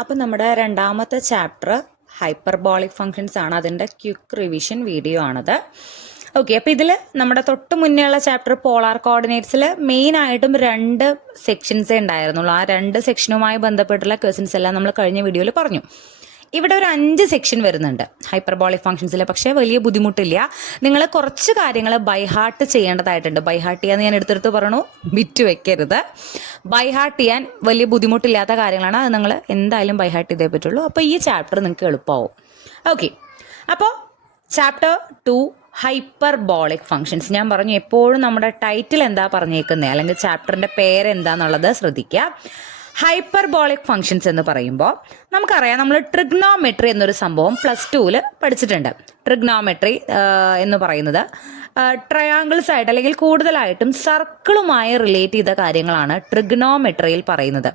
അപ്പോൾ നമ്മുടെ രണ്ടാമത്തെ ചാപ്റ്റർ ഹൈപ്പർബോളിക് ഫങ്ഷൻസ് ആണ്. അതിൻ്റെ ക്വിക്ക് റിവിഷൻ വീഡിയോ ആണത്. ഓക്കെ, അപ്പോൾ ഇതിൽ നമ്മുടെ തൊട്ട് മുന്നേ ഉള്ള ചാപ്റ്റർ പോളാർ കോർഡിനേറ്റ്സിൽ മെയിനായിട്ടും 2 സെക്ഷൻസേ ഉണ്ടായിരുന്നുള്ളൂ. ആ 2 സെക്ഷനുമായി ബന്ധപ്പെട്ടുള്ള ക്വസ്റ്റ്യൻസ് എല്ലാം നമ്മൾ കഴിഞ്ഞ വീഡിയോയിൽ പറഞ്ഞു. ഇവിടെ ഒരു 5 സെക്ഷൻ വരുന്നുണ്ട് ഹൈപ്പർബോളിക് ഫംഗ്ഷൻസിൽ. പക്ഷേ വലിയ ബുദ്ധിമുട്ടില്ല. നിങ്ങൾ കുറച്ച് കാര്യങ്ങൾ ബൈഹാർട്ട് ചെയ്യേണ്ടതായിട്ടുണ്ട്. ബൈഹാർട്ട് ചെയ്യാന്ന് ഞാൻ എടുത്തെടുത്ത് പറയണു, വിറ്റ് വെക്കരുത്. ബൈഹാർട്ട് ചെയ്യാൻ വലിയ ബുദ്ധിമുട്ടില്ലാത്ത കാര്യങ്ങളാണ്. അത് നിങ്ങൾ എന്തായാലും ബൈഹാർട്ട് ചെയ്തേ പറ്റുള്ളൂ. അപ്പോൾ ഈ ചാപ്റ്റർ നിങ്ങൾക്ക് എളുപ്പമാവും. ഓക്കെ, അപ്പോൾ ചാപ്റ്റർ 2 ഹൈപ്പർബോളിക് ഫങ്ഷൻസ്. ഞാൻ പറഞ്ഞു എപ്പോഴും നമ്മുടെ ടൈറ്റിൽ എന്താ പറഞ്ഞേക്കുന്നത് അല്ലെങ്കിൽ ചാപ്റ്ററിൻ്റെ പേരെന്താന്നുള്ളത് ശ്രദ്ധിക്കുക. ഹൈപ്പർബോളിക് ഫങ്ഷൻസ് എന്ന് പറയുമ്പോൾ നമുക്കറിയാം, നമ്മൾ ട്രിഗ്നോമെട്രി എന്നൊരു സംഭവം +2 പഠിച്ചിട്ടുണ്ട്. ട്രിഗ്നോമെട്രി എന്ന് പറയുന്നത് ട്രയാങ്കിൾസ് ആയിട്ട് അല്ലെങ്കിൽ കൂടുതലായിട്ടും സർക്കിളുമായി റിലേറ്റ് ചെയ്ത കാര്യങ്ങളാണ് ട്രിഗ്നോമെട്രിയിൽ പറയുന്നത്.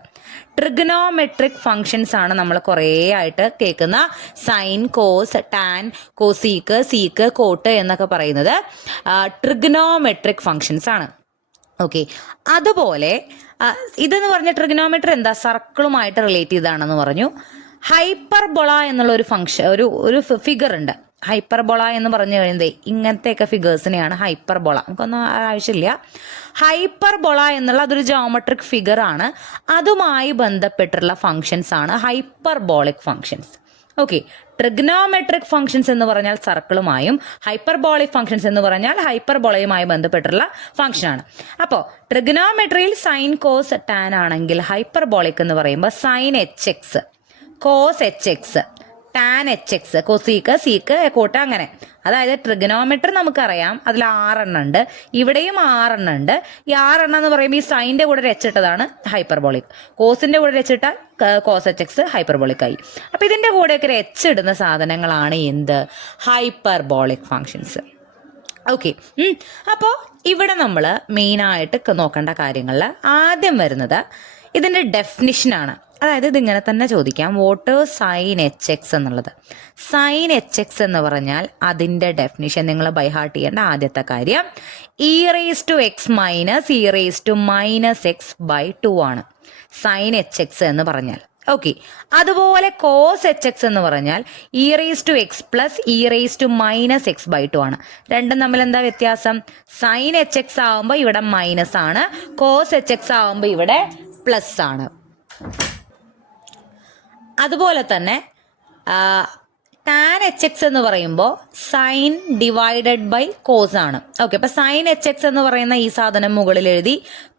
ട്രിഗ്നോമെട്രിക് ഫങ്ഷൻസ് ആണ് നമ്മൾ കുറേ ആയിട്ട് കേൾക്കുന്ന sine, cos, tan, cosec, sec, cot എന്നൊക്കെ പറയുന്നത് ട്രിഗ്നോമെട്രിക് ഫങ്ഷൻസ് ആണ്. ഓക്കെ, അതുപോലെ ഇതെന്ന് പറഞ്ഞ ട്രിഗ്നോമെട്രി എന്താ, സർക്കിളുമായിട്ട് റിലേറ്റ് ചെയ്താണെന്ന് പറഞ്ഞു. ഹൈപ്പർബോള എന്നുള്ള ഒരു ഫംഗ്ഷൻ ഒരു ഫിഗർ ഉണ്ട്. ഹൈപ്പർബോള എന്ന് പറഞ്ഞു കഴിയുന്നത് ഇങ്ങനത്തെയൊക്കെ ഫിഗേഴ്സിനെയാണ് ഹൈപ്പർബോള. നമുക്കൊന്നും ആവശ്യമില്ല. ഹൈപ്പർബോള എന്നുള്ള അതൊരു ജോമെട്രിക് ഫിഗർ ആണ്. അതുമായി ബന്ധപ്പെട്ടുള്ള ഫങ്ഷൻസ് ആണ് hyperbolic functions. Okay, trigonometric functions എന്ന് പറഞ്ഞാൽ സർക്കിളുമായും ഹൈപ്പർബോളിക് ഫങ്ഷൻസ് എന്ന് പറഞ്ഞാൽ ഹൈപ്പർബോളയുമായി ബന്ധപ്പെട്ടുള്ള ഫംഗ്ഷനാണ്. അപ്പോൾ ട്രിഗ്നോമെട്രിയിൽ സൈൻ, കോസ്, ടാൻ ആണെങ്കിൽ ഹൈപ്പർബോളിക് എന്ന് പറയുമ്പോൾ sine HX, cos HX, tan HX, cosec, sec, cot, അങ്ങനെ. അതായത് ട്രിഗ്നോമെട്രി നമുക്കറിയാം, അതിൽ 6 എണ്ണം ഉണ്ട്. ഇവിടെയും 6 എണ്ണം ഉണ്ട്. ഈ 6 എണ്ണം എന്ന് പറയുമ്പോൾ ഈ സൈൻ്റെ കൂടെ രച്ചിട്ടതാണ് ഹൈപ്പർബോളിക്. കോസിൻ്റെ കൂടെ രച്ചിട്ടാൽ കോസ് HX ഹൈപ്പർബോളിക് ആയി. അപ്പോൾ ഇതിൻ്റെ കൂടെയൊക്കെ ഇടുന്ന സാധനങ്ങളാണ് എന്ത്, ഹൈപ്പർബോളിക് ഫങ്ഷൻസ്. ഓക്കെ, അപ്പോൾ ഇവിടെ നമ്മൾ മെയിനായിട്ട് നോക്കേണ്ട കാര്യങ്ങളിൽ ആദ്യം വരുന്നത് ഇതിൻ്റെ ഡെഫിനിഷനാണ്. അതായത് ഇതിങ്ങനെ തന്നെ ചോദിക്കാം, വാട്ട് സൈൻ HX എന്നുള്ളത്. സൈൻ HX എന്ന് പറഞ്ഞാൽ അതിൻ്റെ ഡെഫിനിഷൻ നിങ്ങൾ ബൈഹാർട്ട് ചെയ്യേണ്ട ആദ്യത്തെ കാര്യം e⁻x - e⁻x/2 ആണ് സൈൻ HX എന്ന് പറഞ്ഞാൽ. ഓക്കെ, അതുപോലെ കോസ് HX എന്ന് പറഞ്ഞാൽ e⁻x + e⁻x/2 ആണ്. രണ്ടും തമ്മിൽ എന്താ വ്യത്യാസം? സൈൻ HX ആവുമ്പോൾ ഇവിടെ മൈനസ് ആണ്, കോസ് HX ആവുമ്പോൾ ഇവിടെ പ്ലസ് ആണ്. അതുപോലെ തന്നെ ടാൻ HX എന്ന് പറയുമ്പോൾ സൈൻ ഡിവൈഡഡ് ബൈ കോസ് ആണ്. ഓക്കെ, അപ്പോൾ സൈൻ HX എന്ന് പറയുന്ന ഈ സാധനം മുകളിൽ എഴുതി,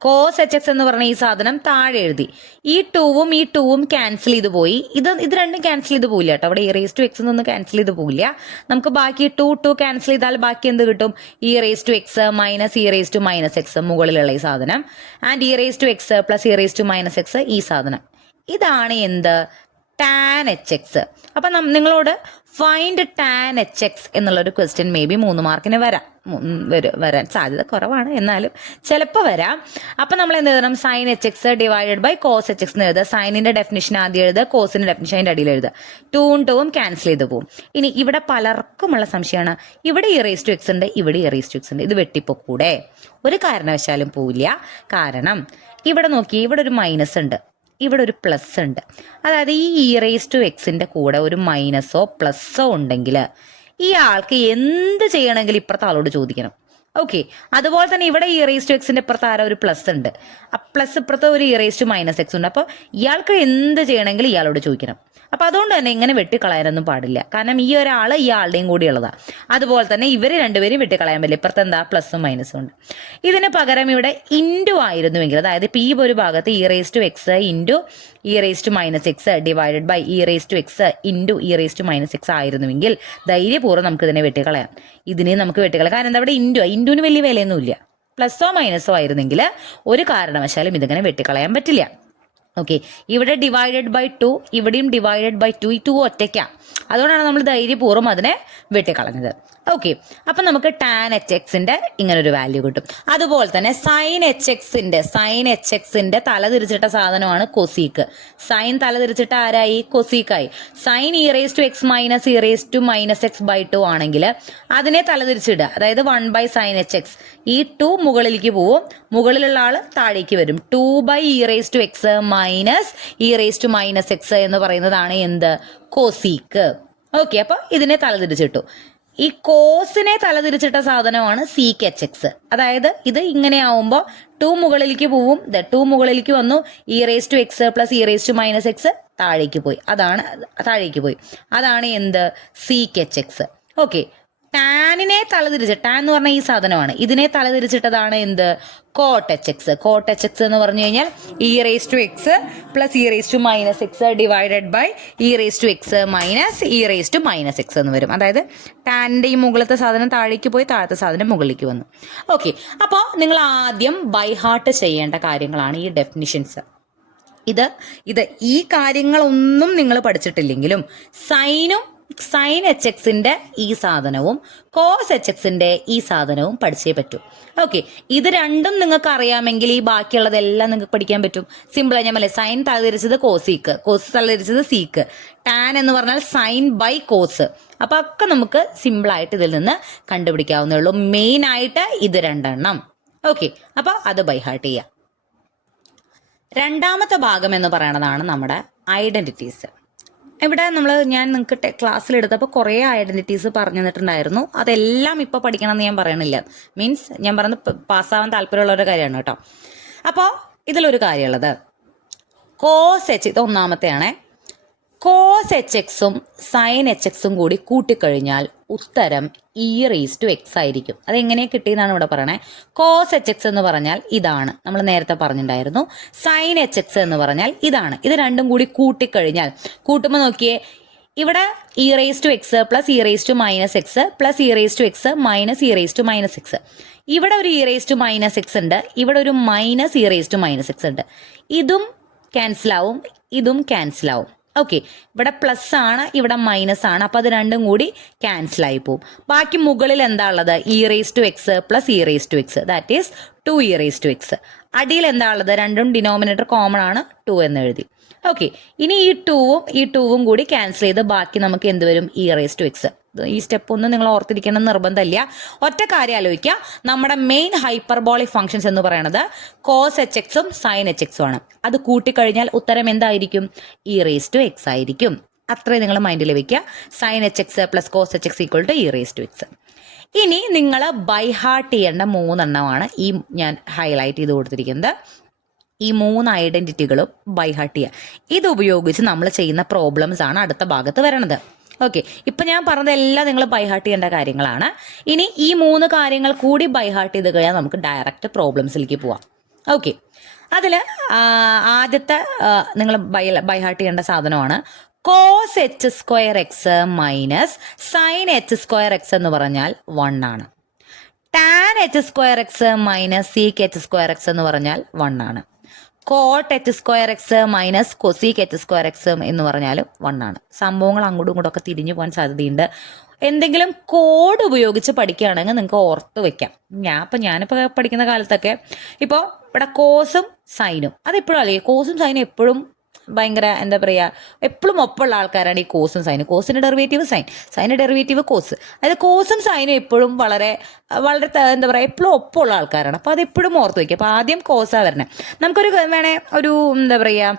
കോസ് HX എന്ന് പറയുന്ന ഈ സാധനം താഴെ എഴുതി. ഈ 2ഉം ഈ 2ഉം ക്യാൻസൽ ചെയ്ത് പോയി. ഇത് രണ്ടും ക്യാൻസൽ ചെയ്ത് പോയില്ല കേട്ടോ. അവിടെ e⁻x എന്നൊന്നും ക്യാൻസൽ ചെയ്ത് പോയില്ല. നമുക്ക് ബാക്കി 2 ക്യാൻസൽ ചെയ്താൽ ബാക്കി എന്ത് കിട്ടും? e⁻x - e⁻x മുകളിലുള്ള ഈ സാധനം, ആൻഡ് e⁻x + e⁻x ഈ സാധനം. ഇതാണ് എന്ത്, ടാൻ HX. അപ്പം നിങ്ങളോട് ഫൈൻഡ് ടാൻ HX എന്നുള്ളൊരു ക്വസ്റ്റ്യൻ മേ ബി 3 മാർക്കിന് വരാൻ സാധ്യത കുറവാണ്, എന്നാലും ചിലപ്പോൾ വരാം. അപ്പം നമ്മൾ എന്ത് എഴുതണം? Sine HX divided by cos HX എന്ന് എഴുതുക. സൈനിൻ്റെ ഡെഫിനിഷൻ ആദ്യം എഴുതുക, കോസിൻ്റെ ഡെഫിനിഷൻ അതിൻ്റെ അടിയിൽ എഴുതുക. 2ഉം ക്യാൻസൽ ചെയ്ത് പോകും. ഇനി ഇവിടെ പലർക്കുമുള്ള സംശയമാണ്, ഇവിടെ e⁻x ഉണ്ട്, ഇവിടെ e⁻x ഉണ്ട്, ഇത് വെട്ടിപ്പോക്കൂടെ? ഒരു കാരണവശാലും പോവില്ല. കാരണം ഇവിടെ നോക്കി, ഇവിടെ ഒരു മൈനസ് ഉണ്ട്, ഇവിടെ ഒരു പ്ലസ് ഉണ്ട്. അതായത് ഈ e⁻x കൂടെ ഒരു മൈനസോ പ്ലസ്സോ ഉണ്ടെങ്കിൽ ഈ ആൾക്ക് എന്ത് ചെയ്യണമെങ്കിൽ ഇപ്പുറത്തെ ആളോട് ചോദിക്കണം. ഓക്കെ, അതുപോലെ തന്നെ ഇവിടെ e⁻x ഇപ്പുറത്ത് ആരോ ഒരു പ്ലസ് ഉണ്ട്, ആ പ്ലസ് ഇപ്പുറത്ത് ഒരു e⁻x ഉണ്ട്. അപ്പോൾ ഇയാൾക്ക് എന്ത് ചെയ്യണമെങ്കിൽ ഇയാളോട് ചോദിക്കണം. അപ്പോൾ അതുകൊണ്ട് തന്നെ ഇങ്ങനെ വെട്ടിക്കളയാനൊന്നും പാടില്ല. കാരണം ഈ ഒരാൾ ഇയാളുടെയും കൂടി ഉള്ളതാണ്. അതുപോലെ തന്നെ ഇവർ രണ്ടുപേരും വെട്ടിക്കളയാൻ പറ്റില്ല. ഇപ്പുറത്ത് എന്താ, പ്ലസും മൈനസും ഉണ്ട്. ഇതിന് പകരം ഇവിടെ ഇൻറ്റു ആയിരുന്നുവെങ്കിൽ, അതായത് ഇപ്പോൾ ഈ ഒരു ഭാഗത്ത് e⁻x into e⁻x divided by e⁻x into e⁻x ആയിരുന്നുവെങ്കിൽ ധൈര്യപൂർവ്വം നമുക്ക് ഇതിനെ വെട്ടിക്കളയാം. ഇതിനെ നമുക്ക് വെട്ടിക്കളയാം. കാരണം എന്താ, ഇവിടെ ഇൻറ്റുവിന് വലിയ വിലയൊന്നുമില്ല. പ്ലസോ മൈനസോ ആയിരുന്നെങ്കിൽ ഒരു കാരണവശാലും ഇതിങ്ങനെ വെട്ടിക്കളയാൻ പറ്റില്ല. ഓക്കെ, ഇവിടെ ഡിവൈഡഡ് ബൈ 2, ഇവിടെയും ഡിവൈഡഡ് ബൈ 2. ഈ 2 ഒറ്റയ്ക്കാണ്. അതുകൊണ്ടാണ് നമ്മൾ ധൈര്യപൂർവ്വം അതിനെ വെട്ടിക്കളഞ്ഞത്. ഓക്കെ, അപ്പം നമുക്ക് ടാൻ എച്ച് എക്സിന്റെ ഇങ്ങനൊരു വാല്യൂ കിട്ടും. അതുപോലെ തന്നെ സൈൻ എച്ച് എക്സിന്റെ തലതിരിച്ചിട്ട സാധനമാണ് കൊസീക്ക്. സൈൻ തലതിരിച്ചിട്ട ആരായി? കൊസീക്കായി. Sine e raise to x minus e raise to minus x by 2 ആണെങ്കിൽ അതിനെ തലതിരിച്ചിടുക, അതായത് 1 ബൈ സൈൻ എച്ച് എക്സ്. ഈ 2 മുകളിലേക്ക് പോവും, മുകളിലുള്ള ആള് താഴേക്ക് വരും. 2 by e raise to x minus e raise to minus x എന്ന് പറയുന്നതാണ് എന്ത്? കോസീക്ക്. ഓക്കെ, അപ്പൊ ഇതിനെ തലതിരിച്ചിട്ടു. ഈ കോസിനെ തലതിരിച്ചിട്ട സാധനമാണ് സീക്ക് എച്ച് എക്സ്. അതായത് ഇത് ഇങ്ങനെ ആവുമ്പോൾ 2 മുകളിലേക്ക് പോവും, 2 മുകളിലേക്ക് വന്നു, e raise to x plus e raise to minus x താഴേക്ക് പോയി, അതാണ് എന്ത്? Sec h x. ഓക്കെ, ടാനിനെ തലതിരിച്ച്, ടാൻ എന്ന് പറഞ്ഞാൽ ഈ സാധനമാണ്, ഇതിനെ തലതിരിച്ചിട്ടതാണ് എന്ത്? Cot h x. Cot h x എന്ന് പറഞ്ഞു കഴിഞ്ഞാൽ e raise to x plus e raise to minus x divided by e raise to x minus e raise to minus x എന്ന് വരും. അതായത് ടാനിൻ്റെ ഈ മുകളിലത്തെ സാധനം താഴേക്ക് പോയി, താഴത്തെ സാധനം മുകളിലേക്ക് വന്നു. ഓക്കെ, അപ്പോൾ നിങ്ങൾ ആദ്യം ബൈ ഹാർട്ട് ചെയ്യേണ്ട കാര്യങ്ങളാണ് ഈ ഡെഫിനിഷൻസ്. ഈ കാര്യങ്ങളൊന്നും നിങ്ങൾ പഠിച്ചിട്ടില്ലെങ്കിലും സൈൻ എച്ച് എക്സിന്റെ ഈ സാധനവും കോസ് എച്ച് എക്സിന്റെ ഈ സാധനവും പഠിച്ചേ പറ്റൂ. ഓക്കെ, ഇത് രണ്ടും നിങ്ങൾക്ക് അറിയാമെങ്കിൽ ഈ ബാക്കിയുള്ളതെല്ലാം നിങ്ങൾക്ക് പഠിക്കാൻ പറ്റും. സിമ്പിളായി ഞാൻ പറയാം, sign തലതിരിച്ചത് cosec, cos തലതിരിച്ചത് seek, tan എന്ന് പറഞ്ഞാൽ സൈൻ ബൈ കോസ്. അപ്പൊ ഒക്കെ നമുക്ക് സിമ്പിളായിട്ട് ഇതിൽ നിന്ന് കണ്ടുപിടിക്കാവുന്നേ ഉള്ളൂ. മെയിൻ ആയിട്ട് ഇത് രണ്ടെണ്ണം. ഓക്കെ, അപ്പൊ അത് ബൈ ഹാർട്ട് ചെയ്യാം. രണ്ടാമത്തെ ഭാഗം എന്ന് പറയുന്നതാണ് നമ്മുടെ ഐഡന്റിറ്റീസ്. ഇവിടെ ഞാൻ നിങ്ങൾക്ക് ക്ലാസ്സിലെടുത്തപ്പോൾ കുറേ ഐഡന്റിറ്റീസ് പറഞ്ഞു തന്നിട്ടുണ്ടായിരുന്നു. അതെല്ലാം ഇപ്പോൾ പഠിക്കണമെന്ന് ഞാൻ പറയണില്ല. മീൻസ് ഞാൻ പറയുന്നത് പാസ്സാവാൻ താല്പര്യമുള്ളവരുടെ കാര്യമാണ് കേട്ടോ. അപ്പോൾ ഇതിലൊരു കാര്യമുള്ളത് കോസ് എച്ച്, ഇത് ഒന്നാമത്തെയാണേ. കോസ് എച്ച് എക്സും സൈൻ എച്ച് എക്സും കൂടി കൂട്ടിക്കഴിഞ്ഞാൽ ഉത്തരം ഇ റേസ് ടു എക്സ് ആയിരിക്കും. അതെങ്ങനെ കിട്ടിയെന്നാണ് ഇവിടെ പറയണേ. കോസ് എച്ച് എക്സ് എന്ന് പറഞ്ഞാൽ ഇതാണ്, നമ്മൾ നേരത്തെ പറഞ്ഞിട്ടുണ്ടായിരുന്നു. സൈൻ എച്ച് എക്സ് എന്ന് പറഞ്ഞാൽ ഇതാണ്. ഇത് രണ്ടും കൂടി കൂട്ടിക്കഴിഞ്ഞാൽ, കൂട്ടുമ്പോൾ നോക്കിയേ, ഇവിടെ e raise to x plus e raise to minus x plus e raise to x minus e raise to minus x. ഇവിടെ ഒരു e raise to minus x ഉണ്ട്, ഇവിടെ ഒരു minus e raise to minus x ഉണ്ട്. ഇതും ക്യാൻസലാവും, ഇതും ക്യാൻസലാവും. Okay, ഇവിടെ plus ആണ്, ഇവിടെ മൈനസ് ആണ്. അപ്പൊ അത് രണ്ടും കൂടി ക്യാൻസൽ ആയി പോകും. ബാക്കി മുകളിൽ എന്താ ഉള്ളത്? E raise to x plus e raise to x, that is 2 e raise to x. അടിയിൽ എന്താ ഉള്ളത്? രണ്ടും ഡിനോമിനേറ്റർ കോമൺ ആണ്, 2 എന്ന് എഴുതി. ഓക്കെ, ഇനി ഈ 2വും കൂടി ക്യാൻസൽ ചെയ്ത് ബാക്കി നമുക്ക് എന്ത് വരും? E raise to x. ഈ സ്റ്റെപ്പ് ഒന്നും നിങ്ങൾ ഓർത്തിരിക്കണം എന്ന് നിർബന്ധമില്ല. ഒറ്റ കാര്യം ആലോചിക്കുക, നമ്മുടെ മെയിൻ ഹൈപ്പർബോളിക് ഫംഗ്ഷൻസ് എന്ന് പറയുന്നത് കോസ് എച്ച് എക്സും സൈൻ എച്ച് എക്സും ആണ്. അത് കൂട്ടിക്കഴിഞ്ഞാൽ ഉത്തരം എന്തായിരിക്കും? ഇ റേസ് ടു എക്സ് ആയിരിക്കും. അത്രയും നിങ്ങൾ മൈൻഡിൽ വെക്കുക. Sine h x plus cos h x equal to e raise to x. ഇനി നിങ്ങൾ ബൈ ഹാർട്ട് ചെയ്യേണ്ട 3 എണ്ണമാണ് ഈ ഞാൻ ഹൈലൈറ്റ് ചെയ്ത് കൊടുത്തിരിക്കുന്നത്. ഈ 3 ഐഡന്റിറ്റികളും ബൈ ഹാർട്ട് ചെയ്യുക. ഇത് ഉപയോഗിച്ച് നമ്മൾ ചെയ്യുന്ന പ്രോബ്ലംസ് ആണ് അടുത്ത ഭാഗത്ത് വരണത്. ഓക്കെ, ഇപ്പൊ ഞാൻ പറഞ്ഞതെല്ലാം നിങ്ങൾ ബൈ ഹാർട്ട് ചെയ്യേണ്ട കാര്യങ്ങളാണ്. ഇനി ഈ 3 കാര്യങ്ങൾ കൂടി ബൈ ഹാർട്ട് ചെയ്ത് കഴിഞ്ഞാൽ നമുക്ക് ഡയറക്റ്റ് പ്രോബ്ലംസിലേക്ക് പോവാം. ഓക്കെ, അതിൽ ആദ്യത്തെ നിങ്ങൾ ബൈ ഹാർട്ട് ചെയ്യേണ്ട സാധനമാണ് cos h square x minus sine h square x എന്ന് പറഞ്ഞാൽ 1 ആണ്. Tan h square x minus sec h square x എന്ന് പറഞ്ഞാൽ 1 ആണ്. Cot h square x minus cosec h square x എന്ന് പറഞ്ഞാലും 1 ആണ്. സംഭവങ്ങൾ അങ്ങോട്ടും ഇങ്ങോട്ടും ഒക്കെ തിരിഞ്ഞു പോകാൻ സാധ്യതയുണ്ട്. എന്തെങ്കിലും കോഡ് ഉപയോഗിച്ച് പഠിക്കുകയാണെങ്കിൽ നിങ്ങൾക്ക് ഓർത്ത് വെക്കാം. ഞാനിപ്പോൾ പഠിക്കുന്ന കാലത്തൊക്കെ ഇപ്പോൾ ഇവിടെ കോസും സൈനും അതെപ്പോഴും അല്ലേ, കോസും സൈനും എപ്പോഴും ഭയങ്കര എന്താ പറയുക, എപ്പോഴും ഒപ്പമുള്ള ആൾക്കാരാണ് ഈ കോസും സൈനും. കോസിന്റെ ഡെറിവേറ്റീവ് സൈൻ, സൈനിന്റെ ഡെറിവേറ്റീവ് കോസ്. അതായത് കോസും സൈനും എപ്പോഴും വളരെ എന്താ പറയുക, എപ്പോഴും ഒപ്പമുള്ള ആൾക്കാരാണ്. അപ്പോൾ അതെപ്പോഴും ഓർത്ത് വയ്ക്കുക. അപ്പോൾ ആദ്യം കോസാണ് വരണേ. നമുക്കൊരു ഒരു എന്താ പറയുക,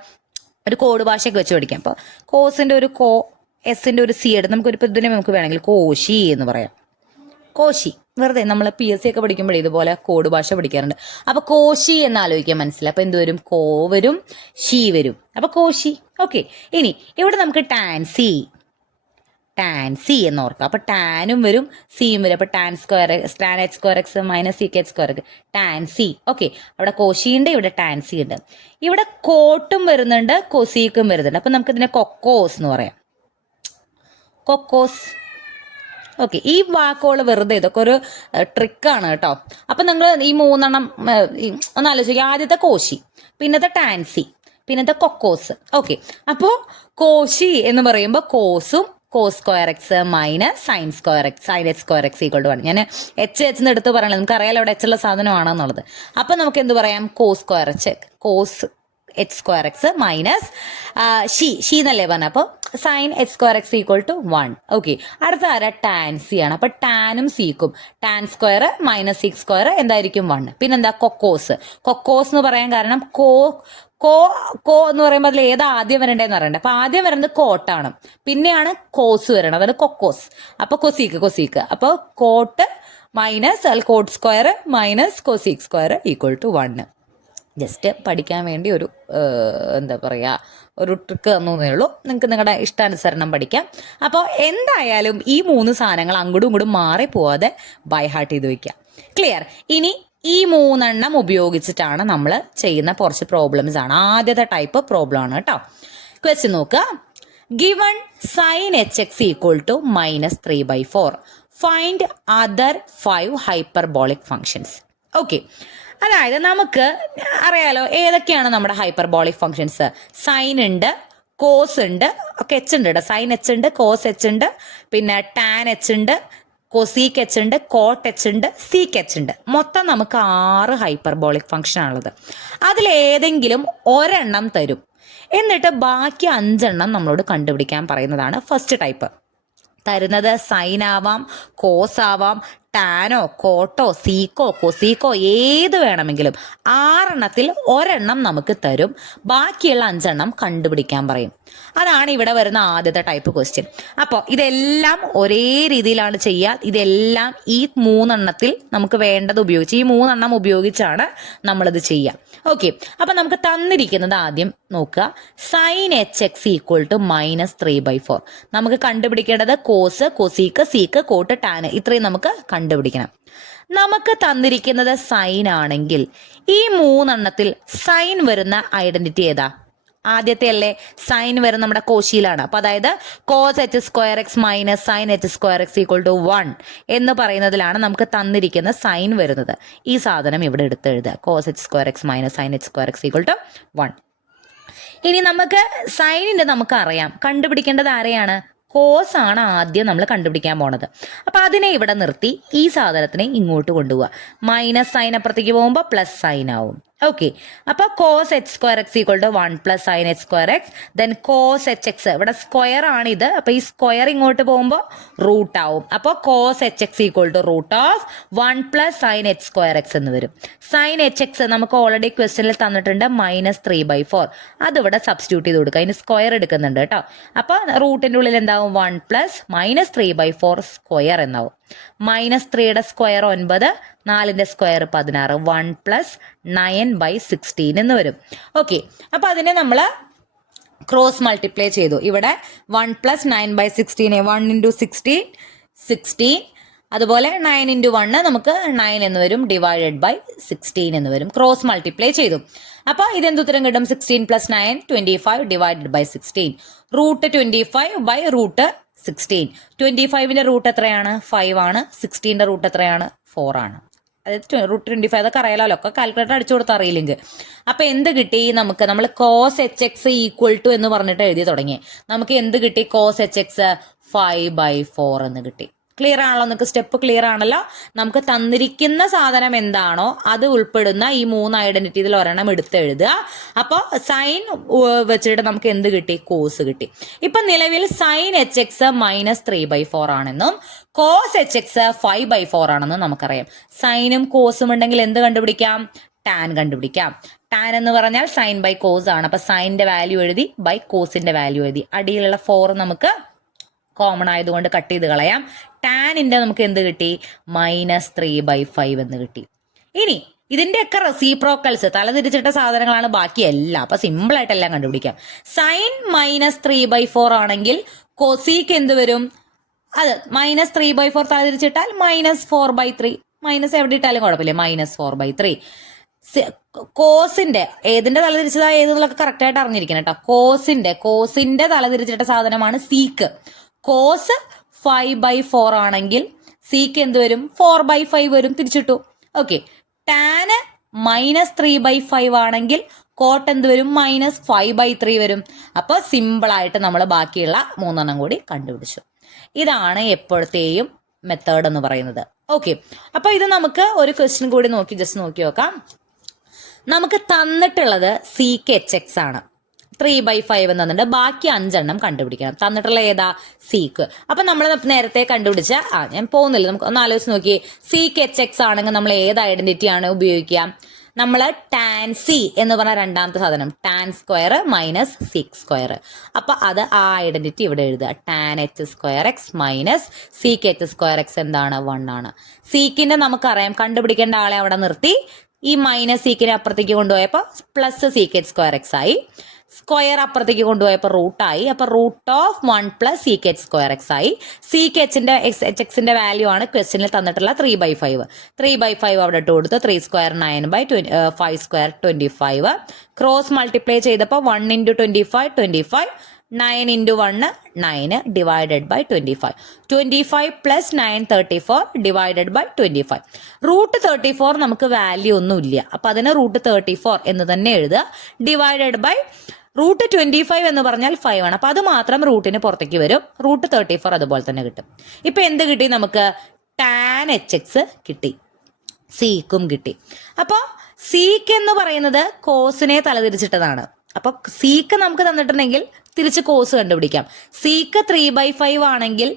ഒരു കോഡ് ഭാഷയൊക്കെ വെച്ച് പഠിക്കാം. അപ്പോൾ കോസിന്റെ ഒരു എസിന്റെ ഒരു സി എടുത്ത് നമുക്കൊരു ഇതിനെ നമുക്ക് വേണമെങ്കിൽ കോശി എന്ന് പറയാം. കോശി, വെറുതെ നമ്മൾ PSC ഒക്കെ പഠിക്കുമ്പോഴേ ഇതുപോലെ കോഡ് ഭാഷ പഠിക്കാറുണ്ട്. അപ്പൊ കോശി എന്ന് ആലോചിക്കാൻ മനസ്സിലായി. അപ്പൊ എന്ത് വരും? കോ വരും, ഷീ വരും. അപ്പൊ കോശി. ഓക്കെ, ഇനി ഇവിടെ നമുക്ക് ടാൻ സി എന്ന് ഓർക്കാം. അപ്പൊ ടാനും വരും, സിയും വരും. അപ്പൊ tan h square x minus sec h square X, tan C. Okay, അവിടെ കോശി ഉണ്ട്, ഇവിടെ ടാൻ സി ഉണ്ട്. ഇവിടെ കോട്ടും വരുന്നുണ്ട്, കൊസീക്കും വരുന്നുണ്ട്. അപ്പൊ നമുക്ക് ഇതിനെ കൊക്കോസ് എന്ന് പറയാം. കൊക്കോസ്. ഓക്കെ, ഈ വാക്കുകൾ വെറുതെ ഇതൊക്കെ ഒരു ട്രിക്കാണ് കേട്ടോ. അപ്പൊ നിങ്ങൾ ഈ 3 എണ്ണം ഒന്ന് ആലോചിക്കുക. ആദ്യത്തെ കോശി, പിന്നത്തെ ടാൻസി, പിന്നത്തെ കൊക്കോസ്. ഓക്കെ, അപ്പോൾ കോശി എന്ന് പറയുമ്പോൾ കോസും cos square x minus sine square x sine h square x equal to 1. ഞാൻ എച്ച് എന്ന് എടുത്ത് പറയണത് നമുക്ക് അറിയാലോ അവിടെ എച്ച് ഉള്ള സാധനമാണെന്നുള്ളത്. അപ്പം നമുക്ക് എന്ത് പറയാം, cos square h square x minus she എന്നല്ലേ പറഞ്ഞത്, അപ്പോൾ sine h square x equal to 1. Okay, അടുത്ത ആരാ, ടാൻ സി ആണ്. അപ്പോൾ ടാനും സീക്കും tan square minus sec square എന്തായിരിക്കും 1. പിന്നെന്താ കൊക്കോസ് എന്ന് പറയാൻ കാരണം കോ എന്ന് പറയുമ്പോൾ അതിൽ ഏതാ ആദ്യം വരേണ്ടതെന്ന് അറിയണ്ടേ. അപ്പോൾ ആദ്യം വരുന്നത് കോട്ടാണ്, പിന്നെയാണ് കോസ് വരണം, അതാണ് കൊക്കോസ്. അപ്പോൾ കൊസീക്ക് അപ്പോൾ cot minus cot square minus cosec square equal to 1. Just പഠിക്കാൻ വേണ്ടി ഒരു എന്താ പറയുക, ഒരു ട്രിക്ക് തന്നേ ഉള്ളൂ. നിങ്ങൾക്ക് നിങ്ങളുടെ ഇഷ്ടാനുസരണം പഠിക്കാം. അപ്പോൾ എന്തായാലും ഈ 3 സാധനങ്ങൾ അങ്ങോട്ടും ഇങ്ങോട്ടും മാറിപ്പോവാതെ ബൈ ഹാർട്ട് ചെയ്ത് വയ്ക്കാം. ക്ലിയർ? ഇനി ഈ 3 എണ്ണം ഉപയോഗിച്ചിട്ടാണ് നമ്മൾ ചെയ്യുന്ന കുറച്ച് പ്രോബ്ലംസ് ആണ്. ആദ്യത്തെ ടൈപ്പ് പ്രോബ്ലം ആണ് കേട്ടോ. ക്വസ്റ്റ്യൻ നോക്കുക. Given sine h x equal to -3/4. Find other 5 hyperbolic functions. Okay, അതായത് നമുക്ക് അറിയാലോ ഏതൊക്കെയാണ് നമ്മുടെ ഹൈപ്പർബോളിക് ഫങ്ഷൻസ്. സൈൻ ഉണ്ട്, കോസ് ഉണ്ട്, ഒക്കെ എച്ച് ഉണ്ട് കേട്ടോ. സൈൻ എച്ച് ഉണ്ട്, കോസ് എച്ച് ഉണ്ട്, പിന്നെ ടാൻ എച്ച് ഉണ്ട്, കൊസീക്ക് എച്ച് ഉണ്ട്, കോട്ട് എച്ച് ഉണ്ട്, സീക്ക് എച്ച് ഉണ്ട്. മൊത്തം നമുക്ക് 6 ഹൈപ്പർബോളിക് ഫംഗ്ഷൻ ആണുള്ളത്. അതിലേതെങ്കിലും ഒരെണ്ണം തരും, എന്നിട്ട് ബാക്കി 5 എണ്ണം നമ്മളോട് കണ്ടുപിടിക്കാൻ പറയുന്നതാണ് ഫസ്റ്റ് ടൈപ്പ്. തരുന്നത് സൈൻ ആവാം, കോസ് ആവാം, ടാനോ കോട്ടോ സീക്കോ കൊസീക്കോ ഏത് വേണമെങ്കിലും 6 എണ്ണത്തിൽ ഒരെണ്ണം നമുക്ക് തരും, ബാക്കിയുള്ള 5 എണ്ണം കണ്ടുപിടിക്കാൻ പറയും. അതാണ് ഇവിടെ വരുന്ന ആദ്യത്തെ ടൈപ്പ് ക്വസ്റ്റ്യൻ. അപ്പോൾ ഇതെല്ലാം ഒരേ രീതിയിലാണ് ചെയ്യുക. ഇതെല്ലാം ഈ 3 എണ്ണത്തിൽ നമുക്ക് വേണ്ടത് ഉപയോഗിച്ച്, ഈ 3 എണ്ണം ഉപയോഗിച്ചാണ് നമ്മളിത് ചെയ്യുക. ഓക്കെ, അപ്പം നമുക്ക് തന്നിരിക്കുന്നത് ആദ്യം നോക്കുക. Sine h x equal to -3/4. നമുക്ക് കണ്ടുപിടിക്കേണ്ടത് cos, cosec, sec, cot, tan, ഇത്രയും നമുക്ക് കണ്ടുപിടിക്കണം. നമുക്ക് തന്നിരിക്കുന്നത് സൈൻ ആണെങ്കിൽ ഈ 3 എണ്ണത്തിൽ സൈൻ വരുന്ന ഐഡന്റിറ്റി ഏതാ? ആദ്യത്തെ അല്ലേ, സൈൻ വരുന്ന നമ്മുടെ കോശിയിലാണ്. അപ്പൊ അതായത് cos h square x minus sine h square x equal to 1 എന്ന് പറയുന്നതിലാണ് നമുക്ക് തന്നിരിക്കുന്ന സൈൻ വരുന്നത്. ഈ സാധനം ഇവിടെ എടുത്ത് എഴുതുക. Cos h square x minus sine h square x equal to 1. ഇനി നമുക്ക് സൈനിന്റെ നമുക്ക് അറിയാം, കണ്ടുപിടിക്കേണ്ടത് ആരെയാണ്? കോസ് ആണ് ആദ്യം നമ്മൾ കണ്ടുപിടിക്കാൻ പോണത്. അപ്പൊ അതിനെ ഇവിടെ നിർത്തി ഈ സാധനത്തിനെ ഇങ്ങോട്ട് കൊണ്ടുപോവുക. മൈനസ് സൈൻ അപ്പുറത്തേക്ക് പോകുമ്പോൾ പ്ലസ് സൈൻ ആവും. ഓക്കെ, അപ്പൊ cos h square x equal to 1 plus sine h square x, then cos h x, ഇവിടെ സ്ക്വയർ ആണ് ഇത്, അപ്പൊ ഈ സ്ക്വയർ ഇങ്ങോട്ട് പോകുമ്പോൾ റൂട്ട് ആവും. അപ്പോൾ cos h x equal to root of 1 plus sine h square x എന്ന് വരും. സൈൻ എച്ച് എക്സ് നമുക്ക് ഓൾറെഡി ക്വസ്റ്റ്യനിൽ തന്നിട്ടുണ്ട് -3/4. അതിവിടെ സബ്സ്റ്റിറ്റ്യൂട്ട് ചെയ്ത് കൊടുക്കുക. അതിന് സ്ക്വയർ എടുക്കുന്നുണ്ട് കേട്ടോ. അപ്പൊ റൂട്ടിന്റെ ഉള്ളിൽ എന്താവും? 1 പ്ലസ് -3/4 സ്ക്വയർ എന്നാവും. -3യുടെ സ്ക്വയർ 9, 4ന്റെ സ്ക്വയർ 16, 1 പ്ലസ് 9/16 എന്ന് വരും. ഓക്കെ, അപ്പൊ അതിനെ നമ്മൾ ക്രോസ് മൾട്ടിപ്ലൈ ചെയ്തു. ഇവിടെ 1 പ്ലസ് 9/16, 1 ഇൻറ്റു 16 16, അതുപോലെ 9 ഇൻറ്റു 1 നമുക്ക് 9 എന്ന് വരും, ഡിവൈഡഡ് ബൈ 16 എന്ന് വരും. ക്രോസ് മൾട്ടിപ്ലൈ ചെയ്തു. അപ്പോൾ ഇതെന്ത് ഉത്തരം കിട്ടും? 16 plus 9 25 divided by 16. Root 25 by root 16. 25ന്റെ റൂട്ട് എത്രയാണ്? 5 ആണ്. 16ന്റെ റൂട്ട് എത്രയാണ്? 4 ആണ്. അതായത് റൂട്ട് 25 അതൊക്കെ അറിയാലോ, ഒക്കെ കാൽക്കുലേറ്റർ അടിച്ചു കൊടുത്താൽ അറിയില്ലെങ്കിൽ. അപ്പൊ എന്ത് കിട്ടി നമുക്ക്? നമ്മൾ cos h x equal to എന്ന് പറഞ്ഞിട്ട് എഴുതി തുടങ്ങി. നമുക്ക് എന്ത് കിട്ടി? കോസ് എച്ച് എക്സ് 5/4 എന്ന് കിട്ടി. ക്ലിയർ ആണല്ലോ? നിങ്ങൾക്ക് സ്റ്റെപ്പ് ക്ലിയർ ആണല്ലോ? നമുക്ക് തന്നിരിക്കുന്ന സാധനം എന്താണോ അത് ഉൾപ്പെടുന്ന ഈ 3 ഐഡന്റിറ്റിയിൽ ഒരെണ്ണം എടുത്ത് എഴുതുക. അപ്പോൾ സൈൻ വെച്ചിട്ട് നമുക്ക് എന്ത് കിട്ടി? കോസ് കിട്ടി. ഇപ്പൊ നിലവിൽ സൈൻ എച്ച് എക്സ് -3/4 ആണെന്നും കോസ് എച്ച് എക്സ് 5/4 ആണെന്നും നമുക്കറിയാം. സൈനും കോസും ഉണ്ടെങ്കിൽ എന്ത് കണ്ടുപിടിക്കാം? ടാൻ കണ്ടുപിടിക്കാം. ടാൻ എന്ന് പറഞ്ഞാൽ സൈൻ ബൈ കോസ് ആണ്. അപ്പൊ സൈനിന്റെ വാല്യൂ എഴുതി, ബൈ കോസിന്റെ വാല്യൂ എഴുതി. അടിയിലുള്ള 4 നമുക്ക് കോമൺ ആയതുകൊണ്ട് കട്ട് ചെയ്ത് കളയാം. ടാനിന്റെ നമുക്ക് എന്ത് കിട്ടി? -3/5 എന്ന് കിട്ടി. ഇനി ഇതിന്റെയൊക്കെ റെസിപ്രോക്കൽസ് തലതിരിച്ചിട്ട സാധനങ്ങളാണ് ബാക്കിയെല്ലാം. അപ്പൊ സിമ്പിൾ ആയിട്ട് എല്ലാം കണ്ടുപിടിക്കാം. സൈൻ -3/4 ആണെങ്കിൽ കൊസീക്ക് എന്ത് വരും? അത് -3/4 തലതിരിച്ചിട്ടാൽ -4/3. മൈനസ് എവിടെ ഇട്ടാലും കുഴപ്പമില്ല, -4/3. കോസിന്റെ ഏതിന്റെ തലതിരിച്ചതാ ഏതെന്നൊക്കെ കറക്റ്റ് ആയിട്ട് അറിഞ്ഞിരിക്കണം കേട്ടോ. കോസിന്റെ തലതിരിച്ചിട്ട സാധനമാണ് സീക്ക്. കോസ് 5/4 ആണെങ്കിൽ സീക്ക് എന്ത് വരും? 4/5 വരും. തിരിച്ചിട്ടു. ഓക്കെ, ടാന് -3/5 ആണെങ്കിൽ കോട്ട് എന്ത് വരും? -5/3 വരും. അപ്പോൾ സിമ്പിളായിട്ട് നമ്മൾ ബാക്കിയുള്ള 3 കൂടി കണ്ടുപിടിച്ചു. ഇതാണ് എപ്പോഴത്തെയും മെത്തേഡ് എന്ന് പറയുന്നത്. ഓക്കെ, അപ്പോൾ ഇത് നമുക്ക് ഒരു ക്വസ്റ്റ്യൻ കൂടി ജസ്റ്റ് നോക്കി നോക്കാം. നമുക്ക് തന്നിട്ടുള്ളത് CK/HX ആണ്. 3/5 എന്നുണ്ട്. ബാക്കി 5 കണ്ടുപിടിക്കണം. തന്നിട്ടുള്ള ഏതാ? സീക്ക്. അപ്പൊ നമ്മൾ നേരത്തെ കണ്ടുപിടിച്ച ഞാൻ പോകുന്നില്ല, നമുക്ക് ഒന്ന് ആലോചിച്ച് നോക്കിയേ. CK/HX ആണെങ്കിൽ നമ്മൾ ഏത് ഐഡന്റിറ്റി ആണ് ഉപയോഗിക്കുക? നമ്മൾ tan C എന്ന് പറഞ്ഞ രണ്ടാമത്തെ സാധനം, tan square minus sec square. അപ്പൊ അത് ആ ഐഡന്റിറ്റി ഇവിടെ എഴുതുക. tan h²x മൈനസ് CK(h²x) എന്താണ്? 1 ആണ്. സീക്കിന്റെ നമുക്കറിയാം, കണ്ടുപിടിക്കേണ്ട ആളെ അവിടെ നിർത്തി. ഈ മൈനസ് സീക്കിനെ അപ്പുറത്തേക്ക് കൊണ്ടുപോയപ്പോൾ പ്ലസ് CK(h²x) ആയി. സ്ക്വയർ അപ്പുറത്തേക്ക് കൊണ്ടുപോയപ്പോൾ റൂട്ടായി. അപ്പോൾ √1 + CK(h²x) ആയി. CK(h)ന്റെ വാല്യൂ ആണ് ക്വസ്റ്റ്യനിൽ തന്നിട്ടുള്ള 3/5. 3/5 അവിടെ ഇട്ട് കൊടുത്ത് 3² 9/5² 25. ക്രോസ് മൾട്ടിപ്ലൈ ചെയ്തപ്പോൾ 1 × 25 25, 9 × 1 9 ഡിവൈഡഡ് ബൈ 25. 25 + 9 34 divided by 25. √34 നമുക്ക് വാല്യൂ ഒന്നും ഇല്ല, അപ്പം അതിന് √34 എന്ന് തന്നെ എഴുതുക. ഡിവൈഡഡ് ബൈ √25 എന്ന് പറഞ്ഞാൽ 5 ആണ്. അപ്പം അത് മാത്രം റൂട്ടിന് പുറത്തേക്ക് വരും. √34 അതുപോലെ തന്നെ കിട്ടും. ഇപ്പം എന്ത് കിട്ടി നമുക്ക്? tan HX കിട്ടി, സീക്കും കിട്ടി. അപ്പോൾ സീക്ക് എന്ന് പറയുന്നത് കോസിനെ തലതിരിച്ചിട്ടതാണ്. അപ്പോൾ സീക്ക് നമുക്ക് തന്നിട്ടുണ്ടെങ്കിൽ തിരിച്ച് കോസ് കണ്ടുപിടിക്കാം. സീക്ക് 3/5 ആണെങ്കിൽ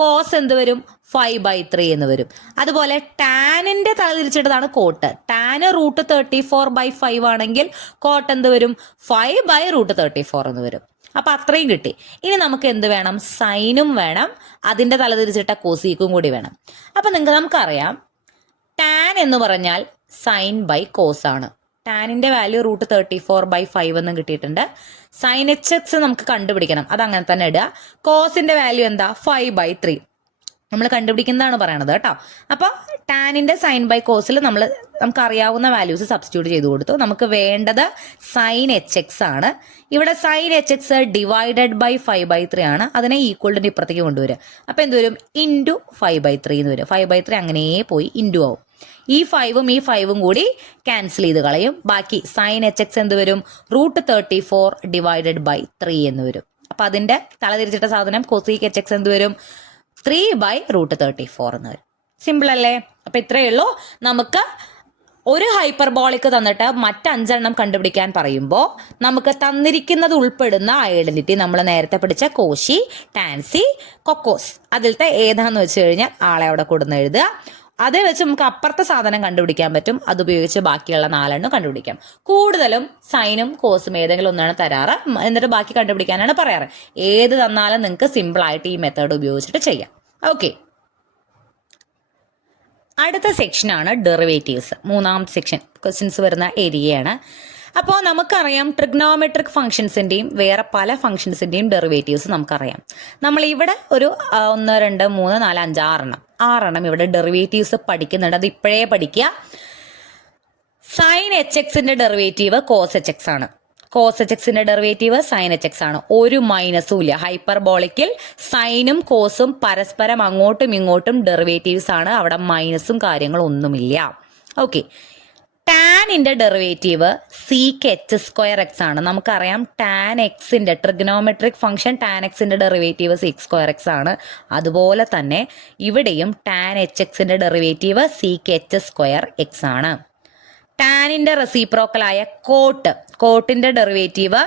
കോസ് എന്ത് വരും? 5/3 എന്ന് വരും. അതുപോലെ ടാനിന്റെ തലതിരിച്ചിട്ടതാണ് കോട്ട്. ടാന് √34/5 ആണെങ്കിൽ കോട്ട് എന്ത് വരും? 5/√34 എന്ന് വരും. അപ്പൊ അത്രയും കിട്ടി. ഇനി നമുക്ക് എന്ത് വേണം? സൈനും വേണം, അതിന്റെ തലതിരിച്ചിട്ട കോസീക്കും കൂടി വേണം. അപ്പൊ നമുക്കറിയാം ടാൻ എന്ന് പറഞ്ഞാൽ സൈൻ ബൈ കോസ് ആണ്. ടാനിന്റെ വാല്യൂ √34/5 എന്നും കിട്ടിയിട്ടുണ്ട്. സൈൻ HX നമുക്ക് കണ്ടുപിടിക്കണം, അത് അങ്ങനെ തന്നെ ഇടുക. കോസിന്റെ വാല്യൂ എന്താ? 5/3 നമ്മൾ കണ്ടുപിടിക്കുന്നതാണ് പറയണത് കേട്ടോ. അപ്പോൾ ടാനിന്റെ സൈൻ ബൈ കോസിൽ നമുക്ക് അറിയാവുന്ന വാല്യൂസ് സബ്സ്റ്റിറ്റ്യൂട്ട് ചെയ്ത് കൊടുത്തു. നമുക്ക് വേണ്ടത് സൈൻ HX ആണ്. ഇവിടെ സൈൻ HX ഡിവൈഡഡ് ബൈ 5/3 ആണ്. അതിനെ ഈക്വലിന്റെ ഇപ്പുറത്തേക്ക് കൊണ്ടുവരിക. അപ്പോൾ എന്ത് വരും? ഇൻറ്റു 5/3 എന്ന് വരും. 5/3 അങ്ങനെ പോയി ഇൻറ്റു ആവും. ഈ 5ഉം ഈ 5ഉം കൂടി ക്യാൻസൽ ചെയ്ത് കളയും. ബാക്കി സൈൻ HX എന്ത് വരും? √34 ഡിവൈഡഡ് ബൈ 3 എന്ന് വരും. അപ്പൊ അതിന്റെ തലതിരിച്ചിട്ട സാധനം കോസീക്ക് HX എന്ത് വരും? 3/√34 എന്ന് വരും. സിമ്പിൾ അല്ലേ? അപ്പൊ ഇത്രയേ ഉള്ളൂ. നമുക്ക് ഒരു ഹൈപ്പർബോളിക് തന്നിട്ട് മറ്റ് 5 കണ്ടുപിടിക്കാൻ പറയുമ്പോൾ നമുക്ക് തന്നിരിക്കുന്നത് ഉൾപ്പെടുന്ന ഐഡന്റിറ്റി നമ്മൾ നേരത്തെ പഠിച്ച കോഷി, ടാൻസി, കൊക്കോസ്, അതിലത്തെ ഏതാന്ന് വെച്ച് കഴിഞ്ഞാൽ ആളെ അവിടെ കൊടുന്ന് എഴുതുക. അതേ വെച്ച് നമുക്ക് അപ്പുറത്തെ സാധനം കണ്ടുപിടിക്കാൻ പറ്റും. അതുപയോഗിച്ച് ബാക്കിയുള്ള 4 കണ്ടുപിടിക്കാം. കൂടുതലും സൈനും കോസും ഏതെങ്കിലും ഒന്നാണ് തരാറ്, എന്നിട്ട് ബാക്കി കണ്ടുപിടിക്കാനാണ് പറയാറ്. ഏത് തന്നാലും നിങ്ങൾക്ക് സിമ്പിളായിട്ട് ഈ മെത്തേഡ് ഉപയോഗിച്ചിട്ട് ചെയ്യാം. ഓക്കെ, അടുത്ത സെക്ഷനാണ് ഡെറിവേറ്റീവ്സ്. 3ാമത്തെ സെക്ഷൻ ക്വസ്റ്റ്യൻസ് വരുന്ന ഏരിയയാണ്. അപ്പോൾ നമുക്കറിയാം ട്രിഗ്നോമെട്രിക് ഫംഗ്ഷൻസിൻ്റെയും വേറെ പല ഫംഗ്ഷൻസിൻ്റെയും ഡെറിവേറ്റീവ്സ് നമുക്കറിയാം. നമ്മൾ ഇവിടെ ഒരു 1 2 3 4 5 6 ഇവിടെ ഡെറിവേറ്റീവ്സ് പഠിക്കുന്നുണ്ട്. അത് ഇപ്പോഴേ പഠിക്കുക. സൈൻ HXന്റെ ഡെറിവേറ്റീവ് കോസ് HX ആണ്. കോസ് HXന്റെ ഡെറിവേറ്റീവ് സൈൻ HX ആണ്. ഒരു മൈനസും ഇല്ല. ഹൈപ്പർബോളിക്കിൽ സൈനും കോസും പരസ്പരം അങ്ങോട്ടും ഇങ്ങോട്ടും ഡെറിവേറ്റീവ്സ് ആണ്. അവിടെ മൈനസും കാര്യങ്ങളും ഒന്നുമില്ല. ഓക്കെ, ടാനിന്റെ ഡെറിവേറ്റീവ് CK(h²x) ആണ്. നമുക്കറിയാം ടാൻ എക്സിന്റെ ട്രിഗ്നോമെട്രിക് ഫംഗ്ഷൻ ടാൻ എക്സിന്റെ ഡെറിവേറ്റീവ് sec²x ആണ്. അതുപോലെ തന്നെ ഇവിടെയും ടാൻ HXന്റെ ഡെറിവേറ്റീവ് CK(h²x) ആണ്. ടാനിന്റെ റെസിപ്രോക്കലായ കോട്ടിന്റെ ഡെറിവേറ്റീവ്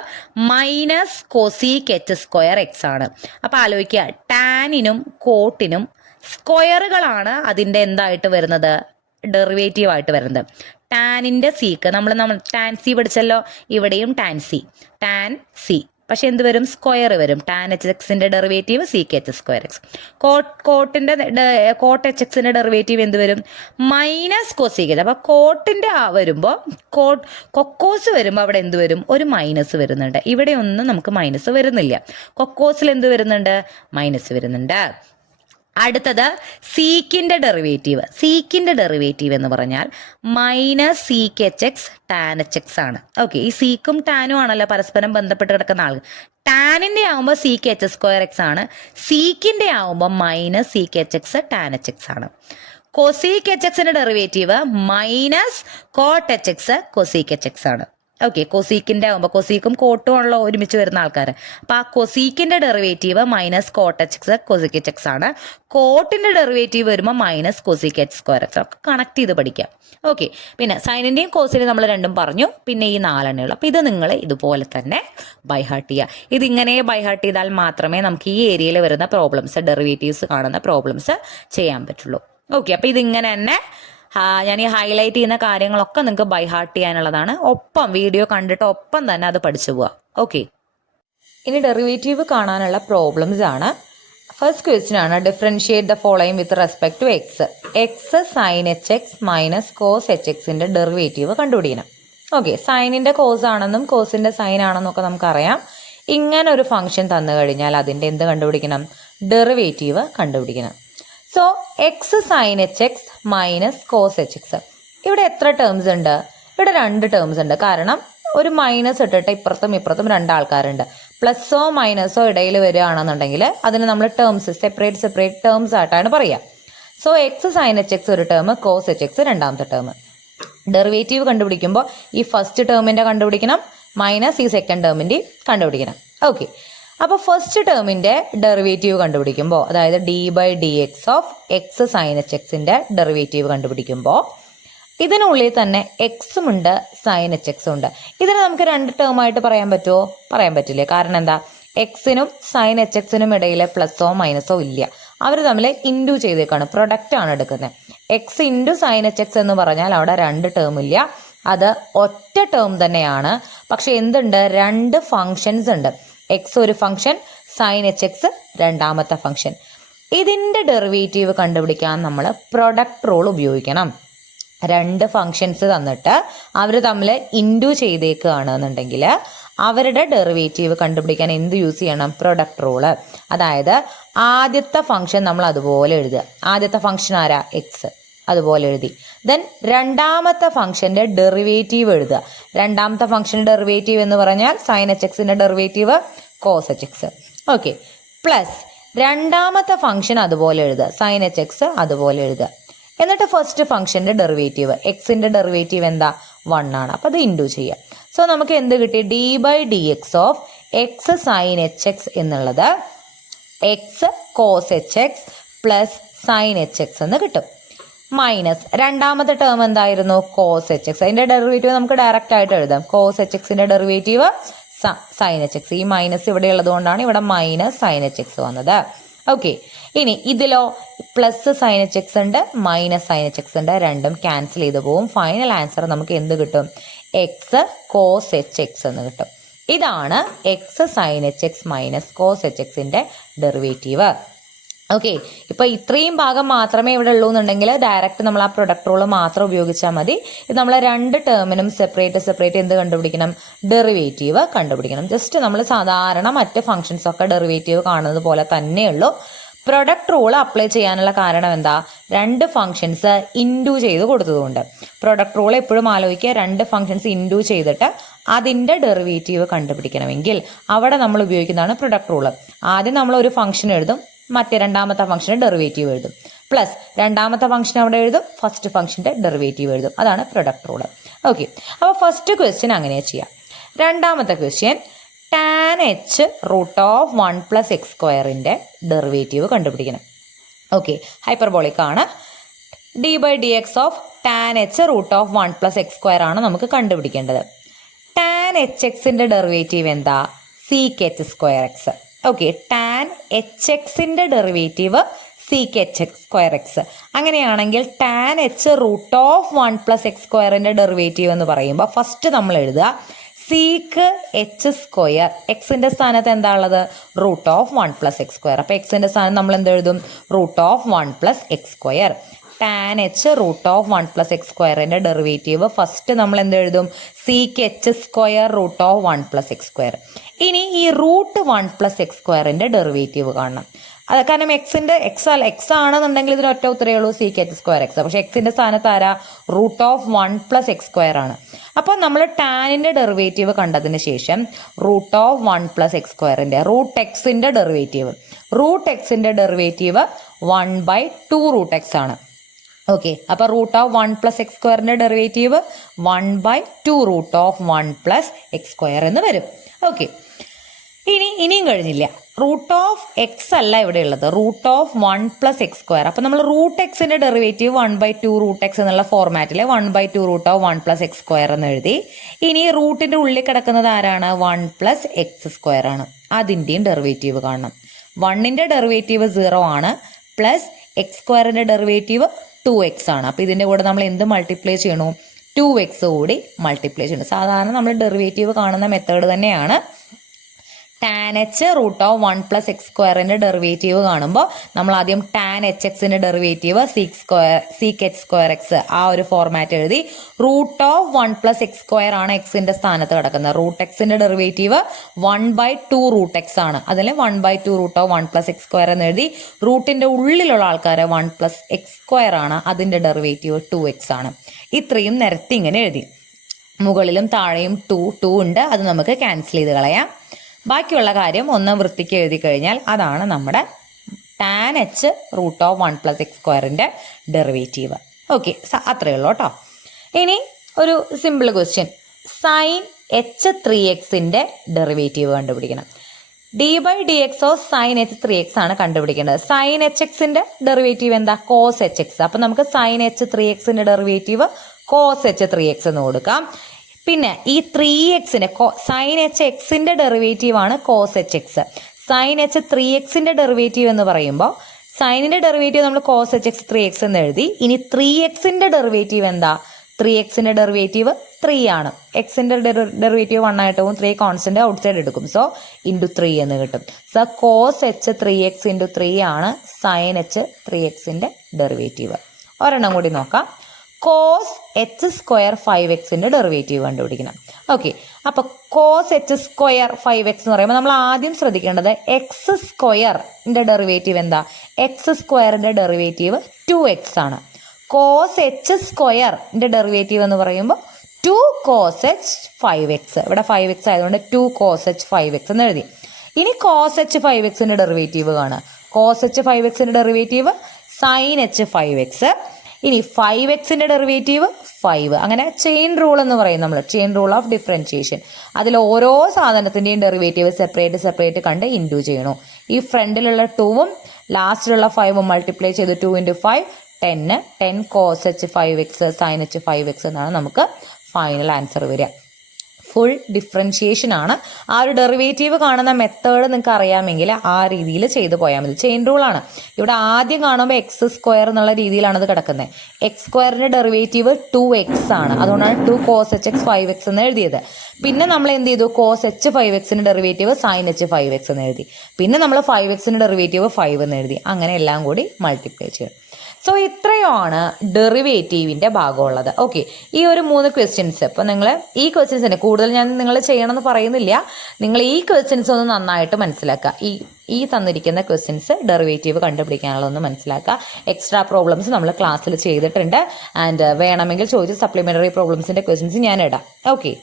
മൈനസ് കോസീക്ക് (h²x) ആണ്. അപ്പൊ ആലോചിക്കുക, ടാനിനും കോട്ടിനും സ്ക്വയറുകളാണ് അതിന്റെ എന്തായിട്ട് വരുന്നത്? ഡെറിവേറ്റീവ് ആയിട്ട് വരുന്നത്. ടാനിന്റെ സീക്ക് നമ്മൾ ടാൻ സി പഠിച്ചല്ലോ, ഇവിടെയും ടാൻ സി പക്ഷെ എന്ത് വരും? സ്ക്വയർ വരും. ടാൻ HXന്റെ ഡെറിവേറ്റീവ് CK(h²x). കോട്ട് HXന്റെ ഡെറിവേറ്റീവ് എന്ത് വരും? Minus cosec. അപ്പൊ കോട്ടിന്റെ വരുമ്പോൾ കൊക്കോസ് വരുമ്പോൾ അവിടെ എന്ത് വരും? ഒരു മൈനസ് വരുന്നുണ്ട്. ഇവിടെ ഒന്നും നമുക്ക് മൈനസ് വരുന്നില്ല. കൊക്കോസിൽ എന്ത് വരുന്നുണ്ട്? മൈനസ് വരുന്നുണ്ട്. അടുത്തത് സീക്കിന്റെ ഡെറിവേറ്റീവ് എന്ന് പറഞ്ഞാൽ മൈനസ് CK(h)(x) ടാൻ HX ആണ്. ഓക്കെ, ഈ സീക്കും ടാനും ആണല്ലോ പരസ്പരം ബന്ധപ്പെട്ട് കിടക്കുന്ന ആൾ. ടാനിന്റെ ആവുമ്പോൾ CK(h²x) ആണ്. സീക്കിന്റെ ആവുമ്പോൾ മൈനസ് CK(h)(x) ടാൻ HX ആണ്. കൊസീക്ക് HXന്റെ derivative minus cot HX cosec HX ആണ്. ഓക്കെ, കൊസീക്കിൻ്റെ ആകുമ്പോൾ കൊസീക്കും കോട്ടും ഉള്ള ഒരുമിച്ച് വരുന്ന ആൾക്കാർ. അപ്പോൾ ആ കൊസീക്കിൻ്റെ derivative minus cot h x cosec h x ആണ്. കോട്ടിൻ്റെ ഡെറിവേറ്റീവ് വരുമ്പോൾ minus cosec h square x. ഒക്കെ കണക്ട് ചെയ്ത് പഠിക്കാം. ഓക്കെ, പിന്നെ സൈനിൻ്റെയും കോസിൻ്റെയും നമ്മൾ രണ്ടും പറഞ്ഞു. പിന്നെ ഈ 4 ഉള്ളൂ. അപ്പോൾ ഇത് നിങ്ങൾ ഇതുപോലെ തന്നെ ബൈഹാർട്ട് ചെയ്യുക. ഇതിങ്ങനെ ബൈഹാർട്ട് ചെയ്താൽ മാത്രമേ നമുക്ക് ഈ ഏരിയയിൽ വരുന്ന പ്രോബ്ലംസ്, ഡെറിവേറ്റീവ്സ് കാണുന്ന പ്രോബ്ലംസ് ചെയ്യാൻ പറ്റുള്ളൂ. ഓക്കെ, അപ്പോൾ ഇതിങ്ങനെ തന്നെ ഞാൻ ഈ ഹൈലൈറ്റ് ചെയ്യുന്ന കാര്യങ്ങളൊക്കെ നിങ്ങൾക്ക് ബൈ ഹാർട്ട് ചെയ്യാനുള്ളതാണ്. ഒപ്പം വീഡിയോ കണ്ടിട്ട് ഒപ്പം തന്നെ അത് പഠിച്ചു പോവുക. ഓക്കെ, ഇനി ഡെറിവേറ്റീവ് കാണാനുള്ള പ്രോബ്ലംസ് ആണ്. ഫസ്റ്റ് ക്വസ്റ്റ്യൻ ആണ്, differentiate the following with respect to x. X sine h x minus cos h എക്സിൻ്റെ ഡെറിവേറ്റീവ് കണ്ടുപിടിക്കണം. ഓക്കെ, സൈനിൻ്റെ കോസ് ആണെന്നും കോസിൻ്റെ സൈൻ ആണെന്നും ഒക്കെ നമുക്കറിയാം. ഇങ്ങനെ ഒരു ഫംഗ്ഷൻ തന്നു കഴിഞ്ഞാൽ അതിൻ്റെ എന്ത് കണ്ടുപിടിക്കണം? ഡെറിവേറ്റീവ് കണ്ടുപിടിക്കണം. So x sine h x minus cos h x. ഇവിടെ എത്ര ടേംസ് ഉണ്ട്? ഇവിടെ 2 ടേംസ് ഉണ്ട്. കാരണം ഒരു മൈനസ് ഇട്ടിട്ട് ഇപ്പുറത്തും 2 ആൾക്കാരുണ്ട്. പ്ലസ്സോ മൈനസോ ഇടയിൽ വരികയാണെന്നുണ്ടെങ്കിൽ അതിന് നമ്മൾ ടേംസ് സെപ്പറേറ്റ് ടേംസ് ആയിട്ടാണ് പറയുക. So x sine h x ഒരു ടേം, കോസ് എച്ച് എക്സ് രണ്ടാമത്തെ ടേം. ഡെറിവേറ്റീവ് കണ്ടുപിടിക്കുമ്പോൾ ഈ ഫസ്റ്റ് ടേമിൻ്റെ കണ്ടുപിടിക്കണം, മൈനസ് ഈ സെക്കൻഡ് ടേമിൻ്റെയും കണ്ടുപിടിക്കണം. ഓക്കെ, അപ്പോൾ ഫസ്റ്റ് ടേമിൻ്റെ ഡെറിവേറ്റീവ് കണ്ടുപിടിക്കുമ്പോൾ, അതായത് d by d x of x sine h എക്സിൻ്റെ ഡെറിവേറ്റീവ് കണ്ടുപിടിക്കുമ്പോൾ ഇതിനുള്ളിൽ തന്നെ എക്സും ഉണ്ട് സൈൻ എച്ച് എക്സും ഉണ്ട്. ഇതിനെ നമുക്ക് 2 ടേമായിട്ട് പറയാൻ പറ്റുമോ? പറയാൻ പറ്റില്ല. കാരണം എന്താ? എക്സിനും സൈൻ എച്ച് എക്സിനും ഇടയിൽ പ്ലസ്സോ മൈനസോ ഇല്ല. അവർ തമ്മിൽ ഇൻഡു ചെയ്തേക്കാണ്, പ്രൊഡക്റ്റ് ആണ് എടുക്കുന്നത്. X into sine h x എന്ന് പറഞ്ഞാൽ അവിടെ 2 ടേം ഇല്ല, അത് ഒറ്റ ടേം തന്നെയാണ്. പക്ഷെ എന്തുണ്ട്? 2 ഫങ്ഷൻസ് ഉണ്ട്. എക്സ് ഒരു ഫംഗ്ഷൻ, സൈൻ എച്ച് എക്സ് രണ്ടാമത്തെ ഫംഗ്ഷൻ. ഇതിൻ്റെ ഡെറിവേറ്റീവ് കണ്ടുപിടിക്കാൻ നമ്മൾ പ്രൊഡക്റ്റ് റൂൾ ഉപയോഗിക്കണം. 2 ഫങ്ഷൻസ് തന്നിട്ട് അവർ തമ്മിൽ ഇൻഡു ചെയ്തേക്കുകയാണെന്നുണ്ടെങ്കിൽ അവരുടെ ഡെറിവേറ്റീവ് കണ്ടുപിടിക്കാൻ എന്ത് യൂസ് ചെയ്യണം? Product rule. അതായത് ആദ്യത്തെ ഫംഗ്ഷൻ നമ്മൾ അതുപോലെ എഴുതുക. ആദ്യത്തെ ഫംഗ്ഷൻ ആരാ? എക്സ്. അതുപോലെ എഴുതി. ദെൻ രണ്ടാമത്തെ ഫംഗ്ഷൻ്റെ ഡെറിവേറ്റീവ് എഴുതുക. രണ്ടാമത്തെ ഫംഗ്ഷൻ്റെ ഡെറിവേറ്റീവ് എന്ന് പറഞ്ഞാൽ സൈൻ എച്ച് എക്സിൻ്റെ derivative cos h x. Okay, plus രണ്ടാമത്തെ ഫംഗ്ഷൻ അതുപോലെ എഴുതുക, സൈൻ എച്ച് എക്സ് അതുപോലെ എഴുതുക. എന്നിട്ട് ഫസ്റ്റ് ഫംഗ്ഷൻ്റെ ഡെറിവേറ്റീവ്, എക്സിൻ്റെ ഡെറിവേറ്റീവ് എന്താ? 1 ആണ്. അപ്പോൾ അത് ഇൻഡു ചെയ്യാം. സോ നമുക്ക് എന്ത് കിട്ടി? D by d x of x sine h x എന്നുള്ളത് x cos h x plus sine h x എന്ന് കിട്ടും. മൈനസ് രണ്ടാമത്തെ ടേം എന്തായിരുന്നു? Cos h x. അതിൻ്റെ ഡെറിവേറ്റീവ് നമുക്ക് ഡയറക്റ്റ് ആയിട്ട് എഴുതാം. കോസ് എച്ച് എക്സിൻ്റെ ഡെറിവേറ്റീവ് സൈൻ എച്ച് എക്സ്. ഈ മൈനസ് ഇവിടെ ഉള്ളത് കൊണ്ടാണ് ഇവിടെ മൈനസ് സൈൻ എച്ച് എക്സ് വന്നത്. ഓക്കെ, ഇനി ഇതിലോ പ്ലസ് സൈൻ എച്ച് എക്സ് ഉണ്ട്, മൈനസ് സൈൻ എച്ച് എക്സ് ഉണ്ട്. രണ്ടും ക്യാൻസൽ ചെയ്ത് പോവും. ഫൈനൽ ആൻസർ നമുക്ക് എന്ത് കിട്ടും? എക്സ് കോസ് എച്ച് എക്സ് എന്ന് കിട്ടും. ഇതാണ് x sine h x minus cos h എക്സിൻ്റെ ഡെറിവേറ്റീവ്. ഓക്കെ, ഇപ്പോൾ ഇത്രയും ഭാഗം മാത്രമേ ഇവിടെ ഉള്ളൂ എന്നുണ്ടെങ്കിൽ ഡയറക്റ്റ് നമ്മൾ ആ പ്രൊഡക്റ്റ് റൂൾ മാത്രം ഉപയോഗിച്ചാൽ മതി. ഇത് നമ്മൾ 2 ടേമിനും സെപ്പറേറ്റ് എന്ത് കണ്ടുപിടിക്കണം? ഡെറിവേറ്റീവ് കണ്ടുപിടിക്കണം. ജസ്റ്റ് നമ്മൾ സാധാരണ മറ്റ് ഫംഗ്ഷൻസ് ഒക്കെ ഡെറിവേറ്റീവ് കാണുന്നത് പോലെ തന്നെയുള്ളൂ. പ്രൊഡക്റ്റ് റൂൾ അപ്ലൈ ചെയ്യാനുള്ള കാരണം എന്താ? 2 ഫംഗ്ഷൻസ് ഇൻഡു ചെയ്ത് കൊടുത്തതുകൊണ്ട്. പ്രൊഡക്റ്റ് റൂൾ എപ്പോഴും ആലോചിക്കുക, 2 ഫംഗ്ഷൻസ് ഇൻഡു ചെയ്തിട്ട് അതിൻ്റെ ഡെറിവേറ്റീവ് കണ്ടുപിടിക്കണമെങ്കിൽ അവിടെ നമ്മൾ ഉപയോഗിക്കുന്നതാണ് പ്രൊഡക്റ്റ് റൂൾ. ആദ്യം നമ്മൾ ഒരു ഫംഗ്ഷൻ എഴുതും, മറ്റേ രണ്ടാമത്തെ ഫംഗ്ഷൻ്റെ ഡെറിവേറ്റീവ് എഴുതും, പ്ലസ് രണ്ടാമത്തെ ഫംഗ്ഷൻ അവിടെ എഴുതും, ഫസ്റ്റ് ഫംഗ്ഷൻ്റെ ഡെറിവേറ്റീവ് എഴുതും. അതാണ് പ്രൊഡക്റ്റ് റൂൾ. ഓക്കെ, അപ്പോൾ ഫസ്റ്റ് ക്വസ്റ്റ്യൻ അങ്ങനെ ചെയ്യാം. രണ്ടാമത്തെ question tan h root of 1 + x² derivative കണ്ടുപിടിക്കണം. ഓക്കെ, ഹൈപ്പർബോളിക് ആണ്. D by d x of tan h root of 1 + x² ആണ് നമുക്ക് കണ്ടുപിടിക്കേണ്ടത്. ടാൻ എച്ച് എക്സിൻ്റെ ഡെറിവേറ്റീവ് എന്താ? Sec h square x. Okay, tan h എക്സിൻ്റെ derivative sec h square x. അങ്ങനെയാണെങ്കിൽ tan h root of 1 + x² derivative എന്ന് പറയുമ്പോൾ first നമ്മൾ എഴുതുക സീക്ക് എച്ച് സ്ക്വയർ. എക്സിൻ്റെ സ്ഥാനത്ത് എന്താ ഉള്ളത്? Root of 1 + x². അപ്പോൾ എക്സിൻ്റെ സ്ഥാനം നമ്മൾ എന്തെഴുതും? Root of 1 + x². Tan h root of 1 + x² derivative first നമ്മൾ എന്തെഴുതും? Sec h square root of 1 + x². ഇനി ഈ റൂട്ട് 1 + x² ഡെറിവേറ്റീവ് കാണണം. അത് കാരണം എക്സ് ആണെന്നുണ്ടെങ്കിൽ ഇതിന് ഒറ്റ ഉത്തരേ ഉള്ളൂ, സീക്ക് എച്ച് സ്ക്വയർ എക്സ്. പക്ഷേ എക്സിൻ്റെ സ്ഥാനത്ത് ആരാ? റൂട്ട് ഓഫ് 1 + x² ആണ്. അപ്പോൾ നമ്മൾ ടാനിൻ്റെ ഡെറിവേറ്റീവ് കണ്ടതിന് ശേഷം റൂട്ട് ഓഫ് 1 + x² റൂട്ട് എക്സിൻ്റെ ഡെറിവേറ്റീവ് 1/2 √x ആണ്. ഓക്കെ, അപ്പോൾ റൂട്ട് ഓഫ് 1 പ്ലസ് എക്സ് സ്ക്വയറിൻ്റെ derivative 1/2 root of 1 plus x square എന്ന് വരും. ഓക്കെ, ഇനിയും കഴിഞ്ഞില്ല. റൂട്ട് ഓഫ് എക്സ് അല്ല ഇവിടെ ഉള്ളത്, root of 1 plus x square. അപ്പോൾ നമ്മൾ റൂട്ട് എക്സിൻ്റെ ഡെറിവേറ്റീവ് 1/2 റൂട്ട് എക്സ് എന്നുള്ള ഫോർമാറ്റിൽ 1/2 root of 1 plus x square എന്ന് എഴുതി. ഇനി റൂട്ടിൻ്റെ ഉള്ളിൽ കിടക്കുന്നത് ആരാണ്? 1 പ്ലസ് എക്സ് സ്ക്വയർ ആണ്. അതിൻ്റെയും ഡെറിവേറ്റീവ് കാണണം. 1ൻ്റെ ഡെറിവേറ്റീവ് 0 ആണ്, പ്ലസ് എക്സ് സ്ക്വയറിൻ്റെ ഡെറിവേറ്റീവ് 2x ആണ്. അപ്പോൾ ഇതിൻ്റെ കൂടെ നമ്മൾ എന്ത് മൾട്ടിപ്ലൈ ചെയ്യണു? 2x കൂടി മൾട്ടിപ്ലൈ ചെയ്യണം. സാധാരണ നമ്മൾ ഡെറിവേറ്റീവ് കാണുന്ന മെത്തേഡ് തന്നെയാണ്. Tan h root of 1 plus x സ്ക്വയറിൻ്റെ ഡെറിവേറ്റീവ് കാണുമ്പോൾ നമ്മൾ ആദ്യം ടാൻ എച്ച് എക്സിൻ്റെ derivative sec h square x ആ ഒരു ഫോർമാറ്റ് എഴുതി. Root of 1 plus x square ആണ് എക്സിൻ്റെ സ്ഥാനത്ത് കിടക്കുന്നത്. റൂട്ട് എക്സിൻ്റെ ഡെറിവേറ്റീവ് 1/2 റൂട്ട് എക്സ് ആണ്. അതിൽ 1/2 root of 1 plus x square എന്ന് എഴുതി. റൂട്ടിൻ്റെ ഉള്ളിലുള്ള ആൾക്കാർ 1 പ്ലസ് എക്സ് സ്ക്വയർ ആണ്, അതിൻ്റെ ഡെറിവേറ്റീവ് 2x ആണ്. ഇത്രയും നിരത്തി ഇങ്ങനെ എഴുതി. മുകളിലും താഴെയും 2 ഉണ്ട്, അത് നമുക്ക് ക്യാൻസൽ ചെയ്ത് കളയാം. ബാക്കിയുള്ള കാര്യം ഒന്ന് വൃത്തിക്ക് എഴുതി കഴിഞ്ഞാൽ അതാണ് നമ്മുടെ tan h root of 1 plus x സ്ക്വയറിൻ്റെ ഡെറിവേറ്റീവ്. ഓക്കെ, അത്രയേ ഉള്ളൂ കേട്ടോ. ഇനി ഒരു simple question, sine h 3x derivative കണ്ടുപിടിക്കണം. d/dx of sine h 3x ആണ് കണ്ടുപിടിക്കേണ്ടത്. സൈൻ എച്ച് എക്സിൻ്റെ ഡെറിവേറ്റീവ് എന്താ? Cos h x. അപ്പം നമുക്ക് sine h 3x derivative cos h 3x എന്ന് കൊടുക്കാം. പിന്നെ ഈ 3x സൈൻ എച്ച് എക്സിൻ്റെ ഡെറിവേറ്റീവ് ആണ് cos h x. Sine h 3x derivative എന്ന് പറയുമ്പോൾ സൈനിൻ്റെ ഡെറിവേറ്റീവ് നമ്മൾ കോസ് എച്ച് എക്സ് 3x എന്ന് എഴുതി. ഇനി 3x ഡെറിവേറ്റീവ് എന്താ? 3x ഡെറിവേറ്റീവ് 3 ആണ്. എക്സിൻ്റെ ഡെറിവേറ്റീവ് 1 ആയിട്ട് പോകും, 3 കോൺസ്റ്റന്റ് ഔട്ട് സൈഡ് എടുക്കും. സോ ഇൻറ്റു 3 എന്ന് കിട്ടും. So cos h 3x into 3 ആണ് സൈൻ എച്ച് 3x ഡെറിവേറ്റീവ്. ഒരെണ്ണം കൂടി നോക്കാം. Cos h square 5x derivative കണ്ടുപിടിക്കണം. ഓക്കെ, അപ്പോൾ കോസ് എച്ച് സ്ക്വയർ 5x എന്ന് പറയുമ്പോൾ നമ്മൾ ആദ്യം ശ്രദ്ധിക്കേണ്ടത് എക്സ് സ്ക്വയറിൻ്റെ ഡെറിവേറ്റീവ് എന്താ? എക്സ് സ്ക്വയറിൻ്റെ ഡെറിവേറ്റീവ് 2x ആണ്. കോസ് എച്ച് സ്ക്വയറിൻ്റെ ഡെറിവേറ്റീവ് എന്ന് പറയുമ്പോൾ 2 കോസ് എച്ച് 5x. ഇവിടെ 5x ആയതുകൊണ്ട് 2 കോസ് എച്ച് 5x എന്ന് എഴുതി. ഇനി കോസ് എച്ച് 5x ഡെറിവേറ്റീവ് കാണുക. Cos h 5x derivative sine h 5x. ഇനി 5x ഡെറിവേറ്റീവ് 5. അങ്ങനെ ചെയിൻ റൂൾ എന്ന് പറയും നമ്മൾ, ചെയിൻ റൂൾ ഓഫ് ഡിഫറൻഷിയേഷൻ. അതിൽ ഓരോ സാധനത്തിൻ്റെയും ഡെറിവേറ്റീവ് സെപ്പറേറ്റ് കണ്ട് ഇൻറ്റു ചെയ്യണു. ഈ ഫ്രണ്ടിലുള്ള 2ഉം ലാസ്റ്റിലുള്ള 5ഉം മൾട്ടിപ്ലൈ ചെയ്ത് 2 × 5 10 cos h 5x sign h 5x എന്നാണ് നമുക്ക് ഫൈനൽ ആൻസർ വരിക. ഫുൾ ഡിഫറൻഷിയേഷൻ ആണ്. ആ ഒരു ഡെറിവേറ്റീവ് കാണുന്ന മെത്തേഡ് നിങ്ങൾക്ക് അറിയാമെങ്കിൽ ആ രീതിയിൽ ചെയ്തു പോയാൽ മതി. ചെയിൻ റൂളാണ്. ഇവിടെ ആദ്യം കാണുമ്പോൾ എക്സ് സ്ക്വയർ എന്നുള്ള രീതിയിലാണ് ഇത് കിടക്കുന്നത്. എക്സ് സ്ക്വയറിൻ്റെ ഡെറിവേറ്റീവ് 2x ആണ്, അതുകൊണ്ടാണ് 2 കോസ് എച്ച് എക്സ് 5x എന്ന് എഴുതിയത്. പിന്നെ നമ്മൾ എന്ത് ചെയ്തു? Cos h 5x derivative sine h 5x എന്ന് എഴുതി. പിന്നെ നമ്മൾ 5x ഡെറിവേറ്റീവ് 5 എന്ന് എഴുതി. അങ്ങനെ എല്ലാം കൂടി മൾട്ടിപ്ലൈ ചെയ്യും. സോ ഇത്രയാണ് ഡെറിവേറ്റീവിൻ്റെ ഭാഗമുള്ളത്. ഓക്കെ, ഈ ഒരു 3 ക്വസ്റ്റ്യൻസ് ഇപ്പോൾ നിങ്ങൾ ഈ ക്വസ്റ്റ്യൻസിന് കൂടുതൽ ഞാൻ നിങ്ങൾ ചെയ്യണമെന്ന് പറയുന്നില്ല. നിങ്ങൾ ഈ ക്വസ്റ്റ്യൻസ് ഒന്ന് നന്നായിട്ട് മനസ്സിലാക്കുക. ഈ തന്നിരിക്കുന്ന ക്വസ്റ്റ്യൻസ് ഡെറിവേറ്റീവ് കണ്ടുപിടിക്കാനുള്ളതൊന്ന് മനസ്സിലാക്കുക. എക്സ്ട്രാ പ്രോബ്ലംസ് നമ്മൾ ക്ലാസ്സിൽ ചെയ്തിട്ടുണ്ട്. ആൻഡ് വേണമെങ്കിൽ ചോദിച്ച സപ്ലിമെൻ്ററി പ്രോബ്ലംസിൻ്റെ ക്വസ്റ്റ്യൻസ് ഞാൻ ഇടാം. ഓക്കെ,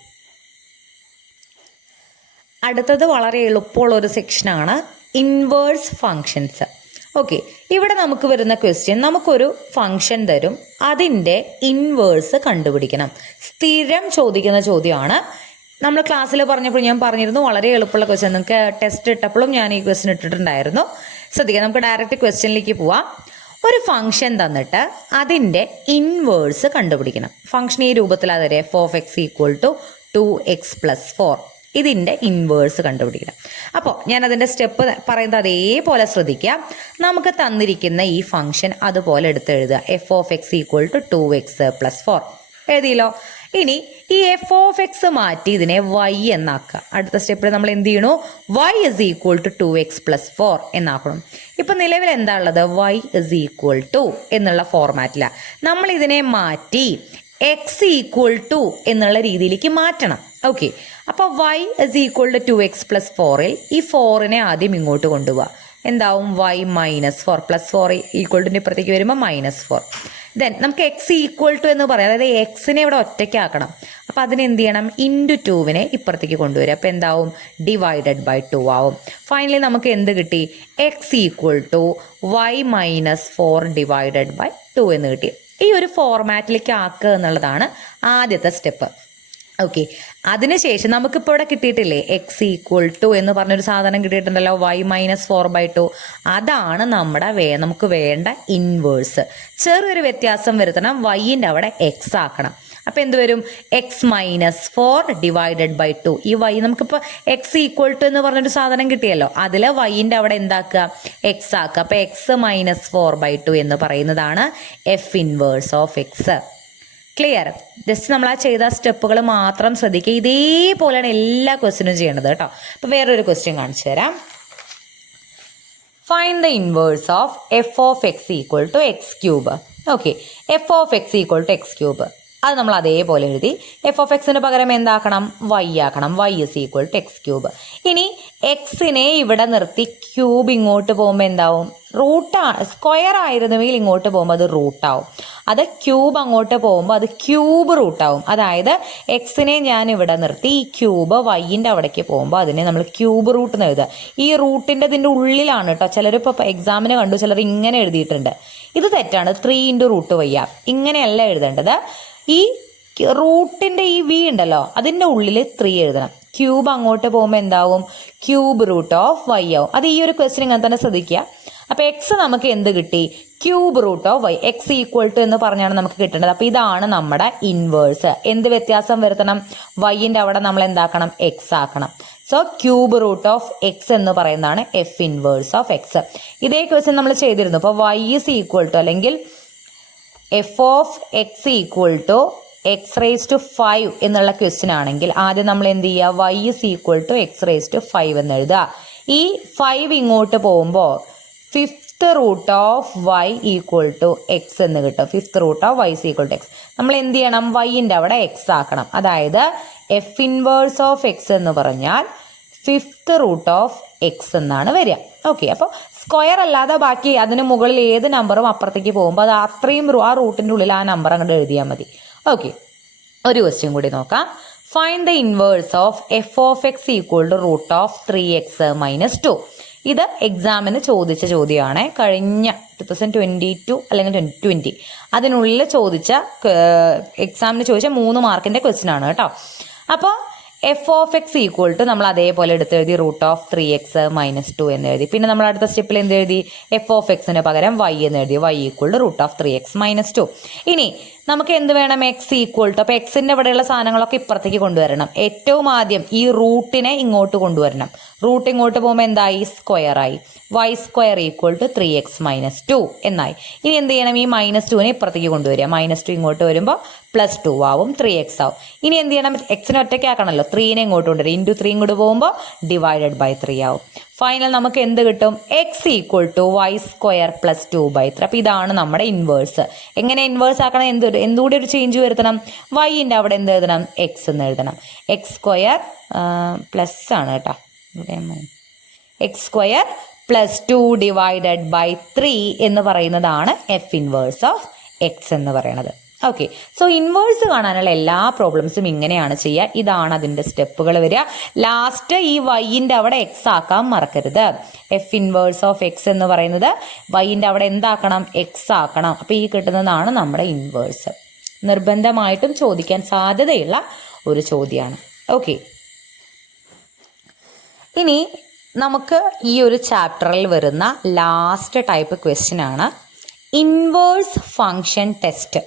അടുത്തത് വളരെ എളുപ്പമുള്ള ഒരു സെക്ഷനാണ് ഇൻവേഴ്സ് ഫങ്ഷൻസ്. ഓക്കെ, ഇവിടെ നമുക്ക് വരുന്ന ക്വസ്റ്റ്യൻ, നമുക്കൊരു ഫംഗ്ഷൻ തരും, അതിൻ്റെ ഇൻവേഴ്സ് കണ്ടുപിടിക്കണം. സ്ഥിരം ചോദിക്കുന്ന ചോദ്യമാണ്. നമ്മൾ ക്ലാസ്സിൽ പറഞ്ഞപ്പോൾ ഞാൻ പറഞ്ഞിരുന്നു വളരെ എളുപ്പമുള്ള ക്വസ്റ്റ്യൻ. നിങ്ങൾക്ക് ടെസ്റ്റ് ഇട്ടപ്പോഴും ഞാൻ ഈ ക്വസ്റ്റ്യൻ ഇട്ടിട്ടുണ്ടായിരുന്നു. ശ്രദ്ധിക്കുക, നമുക്ക് ഡയറക്റ്റ് ക്വസ്റ്റ്യനിലേക്ക് പോവാം. ഒരു ഫംഗ്ഷൻ തന്നിട്ട് അതിൻ്റെ ഇൻവേഴ്സ് കണ്ടുപിടിക്കണം. ഫംഗ്ഷൻ ഈ രൂപത്തിലാണ് തരിക, f(x = 2x + 4). ഇതിൻ്റെ ഇൻവേഴ്സ് കണ്ടുപിടിക്കണം. അപ്പോൾ ഞാൻ അതിൻ്റെ സ്റ്റെപ്പ് പറയുന്നത് അതേപോലെ ശ്രദ്ധിക്കാം. നമുക്ക് തന്നിരിക്കുന്ന ഈ ഫംഗ്ഷൻ അതുപോലെ എടുത്തെഴുതുക. f(x = 2x + 4) എഴുതിയല്ലോ. ഇനി ഈ f(x) മാറ്റി ഇതിനെ y എന്നാക്കുക. അടുത്ത സ്റ്റെപ്പിൽ നമ്മൾ എന്ത് ചെയ്യണു? y = 2x + 4 എന്നാക്കണം. ഇപ്പം നിലവിൽ എന്താ ഉള്ളത്? y = എന്നുള്ള ഫോർമാറ്റിലാണ്. നമ്മൾ ഇതിനെ മാറ്റി x = എന്നുള്ള രീതിയിലേക്ക് മാറ്റണം. ഓക്കെ, അപ്പോൾ y = 2x + 4ൽ ഈ 4നെ ആദ്യം ഇങ്ങോട്ട് കൊണ്ടുപോവുക. എന്താവും? y - 4 + 4 = ഇപ്പുറത്തേക്ക് വരുമ്പോൾ -4. ദെൻ നമുക്ക് x = എന്ന് പറയാം. അതായത് എക്സിനെ ഇവിടെ ഒറ്റയ്ക്കാക്കണം. അപ്പോൾ അതിന് എന്ത് ചെയ്യണം? × 2നെ ഇപ്പുറത്തേക്ക് കൊണ്ടുവരിക. അപ്പോൾ എന്താവും? /2 ആവും. ഫൈനലി നമുക്ക് എന്ത് കിട്ടി? x = y - 4 / 2 എന്ന് കിട്ടി. ഈ ഒരു ഫോർമാറ്റിലേക്ക് ആക്കുക എന്നുള്ളതാണ് ആദ്യത്തെ സ്റ്റെപ്പ്. ഓക്കെ, അതിനുശേഷം നമുക്കിപ്പോൾ ഇവിടെ കിട്ടിയിട്ടില്ലേ x=2 എന്ന് പറഞ്ഞൊരു സാധനം കിട്ടിയിട്ടുണ്ടല്ലോ, y-4/2. അതാണ് നമ്മുടെ നമുക്ക് വേണ്ട ഇൻവേഴ്സ്. ചെറിയൊരു വ്യത്യാസം വരുത്തണം, y-ൻ്റെ അവിടെ x ആക്കണം. അപ്പം എന്ത് വരും? x-4/2. ഈ y നമുക്കിപ്പോൾ x=2 എന്ന് പറഞ്ഞൊരു സാധനം കിട്ടിയല്ലോ, അതിൽ y-ൻ്റെ അവിടെ എന്താക്കുക? x ആക്കുക. അപ്പം x-4/2 എന്ന് പറയുന്നതാണ് f−1 x. ക്ലിയർ? ജസ്റ്റ് നമ്മൾ ആ ചെയ്ത സ്റ്റെപ്പുകൾ മാത്രം ശ്രദ്ധിക്കുക. ഇതേപോലെയാണ് എല്ലാ ക്വസ്റ്റ്യനും ചെയ്യേണ്ടത് കേട്ടോ. അപ്പോൾ വേറൊരു ക്വസ്റ്റ്യൻ കാണിച്ചു തരാം. Find the inverse of f(x) = x³. Okay, f(x) = x³. അത് നമ്മൾ അതേപോലെ എഴുതി. f(x)ന് പകരം എന്താക്കണം? y ആക്കണം. y = x³. ഇനി എക്സിനെ ഇവിടെ നിർത്തി ക്യൂബ് ഇങ്ങോട്ട് പോകുമ്പോൾ എന്താവും? റൂട്ടാണ്. സ്ക്വയർ ആയിരുന്നുവെങ്കിൽ ഇങ്ങോട്ട് പോകുമ്പോൾ അത് റൂട്ടാവും. അത് ക്യൂബ് അങ്ങോട്ട് പോകുമ്പോൾ അത് ക്യൂബ് റൂട്ടാവും. അതായത് എക്സിനെ ഞാൻ ഇവിടെ നിർത്തി ഈ ക്യൂബ് y-ൻ്റെ അവിടേക്ക് പോകുമ്പോൾ അതിനെ നമ്മൾ ക്യൂബ് റൂട്ട് എന്ന് എഴുതുക. ഈ റൂട്ടിൻ്റെ ഇതിൻ്റെ ഉള്ളിലാണ് കേട്ടോ. ചിലരിപ്പോൾ എക്സാമിന് കണ്ടു, ചിലർ ഇങ്ങനെ എഴുതിയിട്ടുണ്ട്. ഇത് തെറ്റാണ്. 3 × y. ഇങ്ങനെയല്ല എഴുതേണ്ടത്. ഈ റൂട്ടിൻ്റെ ഈ v ഉണ്ടല്ലോ, അതിൻ്റെ ഉള്ളിൽ 3 എഴുതണം. ക്യൂബ് അങ്ങോട്ട് പോകുമ്പോൾ എന്താവും? ക്യൂബ് റൂട്ട് ഓഫ് y ആവും. അത് ഈ ഒരു ക്വസ്റ്റ്യൻ ഇങ്ങനെ തന്നെ ശ്രദ്ധിക്കുക. അപ്പോൾ എക്സ് നമുക്ക് എന്ത് കിട്ടി? Cube root of y. x= എന്ന് പറഞ്ഞാണ് നമുക്ക് കിട്ടേണ്ടത്. അപ്പോൾ ഇതാണ് നമ്മുടെ ഇൻവേഴ്സ്. എന്ത് വ്യത്യാസം വരുത്തണം? y-ൻ്റെ അവിടെ നമ്മൾ എന്താക്കണം? x ആക്കണം. So cube root of x എന്ന് പറയുന്നതാണ് f−1 x. ഇതേ ക്വസ്റ്റ്യൻ നമ്മൾ ചെയ്തിരുന്നു. അപ്പോൾ y = അല്ലെങ്കിൽ f(x) = x⁵5 എന്നുള്ള ക്വസ്റ്റ്യൻ ആണെങ്കിൽ ആദ്യം നമ്മൾ എന്ത് ചെയ്യുക? y = x⁵5 എന്ന് എഴുതുക. ഈ 5 ഇങ്ങോട്ട് പോകുമ്പോൾ 5th root of y = x എന്ന് കിട്ടും. 5th root of y = x. നമ്മൾ എന്ത് ചെയ്യണം? y-ൻ്റെ അവിടെ x ആക്കണം. അതായത് f−1 x എന്ന് പറഞ്ഞാൽ 5th റൂട്ട് ഓഫ് x എന്നാണ് വരിക. ഓക്കെ, അപ്പോൾ സ്ക്വയർ അല്ലാതെ ബാക്കി അതിന് മുകളിൽ ഏത് നമ്പറും അപ്പുറത്തേക്ക് പോകുമ്പോൾ അത് അത്രയും ആ റൂട്ടിൻ്റെ ഉള്ളിൽ ആ നമ്പർ അങ്ങോട്ട് എഴുതിയാൽ മതി. ഓക്കെ, ഒരു ക്വസ്റ്റ്യൻ കൂടി നോക്കാം. Find the inverse of f(x) = √3x - 2. ഇത് എക്സാമിന് ചോദിച്ച ചോദ്യമാണ്. കഴിഞ്ഞ 2022 അല്ലെങ്കിൽ 2020 അതിനുള്ളിൽ ചോദിച്ച എക്സാമിന് ചോദിച്ച 3 മാർക്കിൻ്റെ ക്വസ്റ്റ്യൻ ആണ് കേട്ടോ. അപ്പോൾ f(x) നമ്മൾ അതേപോലെ എടുത്തെഴുതി √3x - 2 എന്ന് എഴുതി. പിന്നെ നമ്മൾ അടുത്ത സ്റ്റെപ്പിൽ എന്ത് എഴുതി? f(x)ന് പകരം y എന്ന് എഴുതി. y = √3x - 2. ഇനി നമുക്ക് എന്ത് വേണം? x = അപ്പോൾ എക്സിൻ്റെ ഇവിടെയുള്ള സാധനങ്ങളൊക്കെ ഇപ്പുറത്തേക്ക് കൊണ്ടുവരണം. ഏറ്റവും ആദ്യം ഈ റൂട്ടിനെ ഇങ്ങോട്ട് കൊണ്ടുവരണം. റൂട്ട് ഇങ്ങോട്ട് പോകുമ്പോൾ എന്തായി? സ്ക്വയർ ആയി. y² = 3x - 2 എന്നായി. ഇനി എന്ത് ചെയ്യണം? ഈ -2നെ ഇപ്പുറത്തേക്ക് കൊണ്ടുവരിക. -2 ഇങ്ങോട്ട് വരുമ്പോൾ +2 ആവും, 3x ആവും. ഇനി എന്ത് ചെയ്യണം? എക്സിനെ ഒറ്റയ്ക്കാക്കണമല്ലോ. 3നെ ഇങ്ങോട്ട് കൊണ്ടുവരിക. × 3 ഇങ്ങോട്ട് പോകുമ്പോൾ /3 ആവും. ഫൈനൽ നമുക്ക് എന്ത് കിട്ടും? x = y² + 2/3. അപ്പോൾ ഇതാണ് നമ്മുടെ ഇൻവേഴ്സ്. എങ്ങനെ ഇൻവേഴ്സ് ആക്കണം? എന്തുകൂടി ഒരു ചേഞ്ച് വരുത്തണം? y-ൻ്റെ അവിടെ എന്ത് എഴുതണം? x എന്ന് എഴുതണം. x² പ്ലസ് ആണ് കേട്ടോ. x² + 2/3 എന്ന് പറയുന്നതാണ് f−1 x എന്ന് പറയുന്നത്. ഓക്കെ, സോ ഇൻവേഴ്സ് കാണാനുള്ള എല്ലാ പ്രോബ്ലംസും ഇങ്ങനെയാണ് ചെയ്യുക. ഇതാണ് അതിൻ്റെ സ്റ്റെപ്പുകൾ വരിക. ലാസ്റ്റ് ഈ y-ൻ്റെ അവിടെ x ആക്കാൻ മറക്കരുത്. f−1 x എന്ന് പറയുന്നത് y-ൻ്റെ അവിടെ എന്താക്കണം? x ആക്കണം. അപ്പോൾ ഈ കിട്ടുന്നതാണ് നമ്മുടെ ഇൻവേഴ്സ്. നിർബന്ധമായിട്ടും ചോദിക്കാൻ സാധ്യതയുള്ള ഒരു ചോദ്യമാണ്. ഓക്കെ, ഇനി നമുക്ക് ഈ ഒരു ചാപ്റ്ററിൽ വരുന്ന ലാസ്റ്റ് ടൈപ്പ് ക്വസ്റ്റ്യൻ ആണ് ഇൻവേഴ്സ് ഫങ്ഷൻ ടെസ്റ്റ്.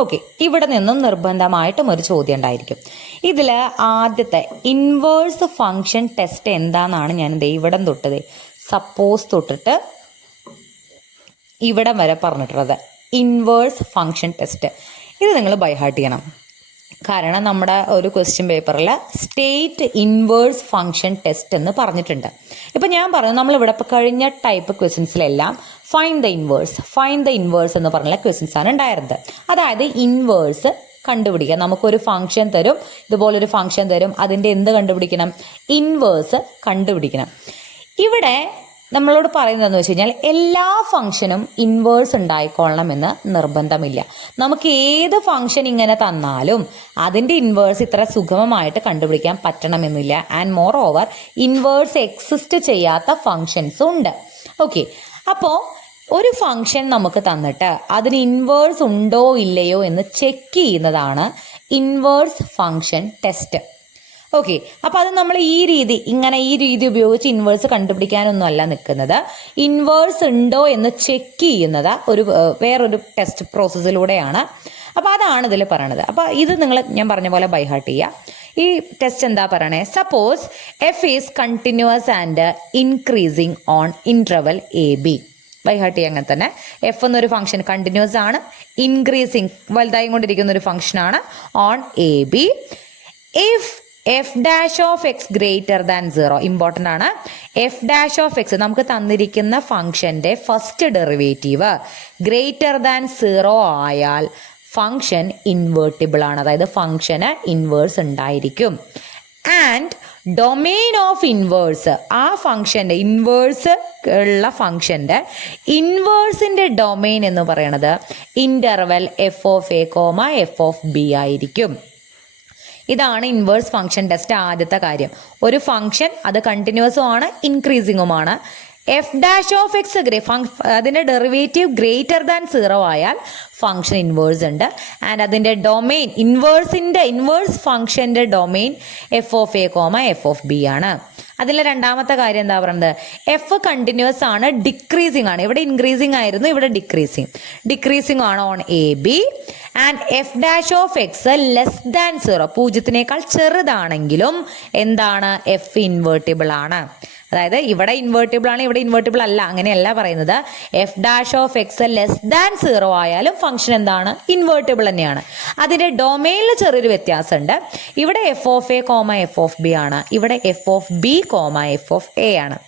ഓക്കെ, ഇവിടെ നിന്നും നിർബന്ധമായിട്ടും ഒരു ചോദ്യം ഉണ്ടായിരിക്കും. ഇതിൽ ആദ്യത്തെ ഇൻവേഴ്സ് ഫങ്ഷൻ ടെസ്റ്റ് എന്താണെന്നാണ് ഞാൻ ഇവിടം തൊട്ടത് സപ്പോസ് തൊട്ടിട്ട് ഇവിടം വരെ പറഞ്ഞിട്ടുള്ളത്. ഇൻവേഴ്സ് ഫങ്ഷൻ ടെസ്റ്റ് ഇത് നിങ്ങൾ ബൈ ഹാർട്ട് ചെയ്യണം. കാരണം നമ്മുടെ ഒരു ക്വസ്റ്റ്യൻ പേപ്പറിൽ സ്റ്റേറ്റ് ഇൻവേഴ്സ് ഫങ്ഷൻ ടെസ്റ്റ് എന്ന് പറഞ്ഞിട്ടുണ്ട്. ഇപ്പം ഞാൻ പറഞ്ഞു നമ്മളിവിടെ ഇപ്പോൾ കഴിഞ്ഞ ടൈപ്പ് ക്വസ്റ്റ്യൻസിലെല്ലാം ഫൈൻഡ് ദ ഇൻവേഴ്സ് എന്ന് പറഞ്ഞുള്ള ക്വസ്റ്റ്യൻസ് ആണ് ഉണ്ടായിരുന്നത്. അതായത് ഇൻവേഴ്സ് കണ്ടുപിടിക്കുക. നമുക്കൊരു ഫംഗ്ഷൻ തരും, ഇതുപോലൊരു ഫംഗ്ഷൻ തരും, അതിൻ്റെ എന്ത് കണ്ടുപിടിക്കണം? ഇൻവേഴ്സ് കണ്ടുപിടിക്കണം. ഇവിടെ നമ്മളോട് പറയുന്നതെന്ന് വെച്ച് കഴിഞ്ഞാൽ എല്ലാ ഫംഗ്ഷനും ഇൻവേഴ്സ് ഉണ്ടായിക്കൊള്ളണമെന്ന് നിർബന്ധമില്ല. നമുക്ക് ഏത് ഫംഗ്ഷൻ ഇങ്ങനെ തന്നാലും അതിൻ്റെ ഇൻവേഴ്സ് ഇത്ര സുഗമമായിട്ട് കണ്ടുപിടിക്കാൻ പറ്റണമെന്നില്ല. And moreover inverse exist ചെയ്യാത്ത ഫംഗ്ഷൻസും ഉണ്ട്. ഓക്കെ, അപ്പോൾ ഒരു ഫംഗ്ഷൻ നമുക്ക് തന്നിട്ട് അതിന് ഇൻവേഴ്സ് ഉണ്ടോ ഇല്ലയോ എന്ന് ചെക്ക് ചെയ്യുന്നതാണ് ഇൻവേഴ്സ് ഫംഗ്ഷൻ ടെസ്റ്റ്. ഓക്കെ, അപ്പോൾ അത് നമ്മൾ ഈ രീതി ഉപയോഗിച്ച് ഇൻവേഴ്സ് കണ്ടുപിടിക്കാനൊന്നും അല്ല നിൽക്കുന്നത്. ഇൻവേഴ്സ് ഉണ്ടോ എന്ന് ചെക്ക് ചെയ്യുന്നത് വേറൊരു ടെസ്റ്റ് പ്രോസസ്സിലൂടെയാണ്. അപ്പോൾ അതാണ് ഇതിൽ പറയണത്. അപ്പോൾ ഇത് ഞാൻ പറഞ്ഞ പോലെ ബൈ ഹാർട്ട് ചെയ്യുക. ഈ ടെസ്റ്റ് എന്താ പറയണേ? Suppose f is continuous and increasing on interval a b. By heart ചെയ്യുക. അങ്ങനെ തന്നെ എഫ് എന്നൊരു ഫംഗ്ഷൻ കണ്ടിന്യൂസ് ആണ്, ഇൻക്രീസിങ് വലുതായി കൊണ്ടിരിക്കുന്ന ഒരു ഫംഗ്ഷനാണ് on A B. If F dash of X greater than 0, important ആണ്. എഫ് ഡാഷ് ഓഫ് എക്സ് നമുക്ക് തന്നിരിക്കുന്ന ഫംഗ്ഷൻ്റെ ഫസ്റ്റ് ഡെറിവേറ്റീവ് ഗ്രേറ്റർ ദാൻ 0 ആയാൽ ഫംഗ്ഷൻ ഇൻവേർട്ടിബിൾ ആണ്, അതായത് ഫംഗ്ഷന് ഇൻവേഴ്സ് ഉണ്ടായിരിക്കും. ആൻഡ് ഡൊമെയിൻ ഓഫ് ഇൻവേഴ്സ്, ആ ഫംഗ്ഷൻ്റെ ഇൻവേഴ്സ് ഉള്ള ഫംഗ്ഷൻ്റെ ഇൻവേഴ്സിൻ്റെ ഡൊമെയിൻ എന്ന് പറയുന്നത് interval F of a comma f of B ആയിരിക്കും. ഇതാണ് ഇൻവേഴ്സ് ഫംഗ്ഷൻ ടെസ്റ്റ് ആദ്യത്തെ കാര്യം. ഒരു ഫംഗ്ഷൻ അത് കണ്ടിന്യൂസും ആണ് ഇൻക്രീസിങ്ങുമാണ്. എഫ് ഡാഷ് ഓഫ് എക്സ് അതിൻ്റെ ഡെറിവേറ്റീവ് ഗ്രേറ്റർ ദാൻ 0 ആയാൽ ഫംഗ്ഷൻ ഇൻവേഴ്സ് ഉണ്ട്. ആൻഡ് അതിൻ്റെ ഡൊമെയിൻ ഇൻവേഴ്സ് ഫംഗ്ഷൻ്റെ domain f of a comma f of b ആണ്. അതിലെ രണ്ടാമത്തെ കാര്യം എന്താ പറയുന്നത്? എഫ് കണ്ടിന്യൂസ് ആണ്, ഡിക്രീസിങ് ആണ്. ഇവിടെ ഇൻക്രീസിങ് ആയിരുന്നു, ഇവിടെ ഡിക്രീസിങ് ആണ് on A B. And F dash of x less than 0, 0-നേക്കാൾ ചെറുതാണെങ്കിലും എന്താണ്? എഫ് ഇൻവേർട്ടിബിൾ ആണ്. അതായത് ഇവിടെ ഇൻവേർട്ടിബിൾ ആണ്, ഇവിടെ ഇൻവേർട്ടിബിൾ അല്ല, അങ്ങനെയല്ല പറയുന്നത്. F dash of x less than 0 ആയാലും ഫംഗ്ഷൻ എന്താണ്? ഇൻവേർട്ടിബിൾ തന്നെയാണ്. അതിൻ്റെ ഡൊമെയിനിൽ ചെറിയൊരു വ്യത്യാസമുണ്ട്. ഇവിടെ F of a comma f of b ആണ്, ഇവിടെ F of B comma f of A ആണ്.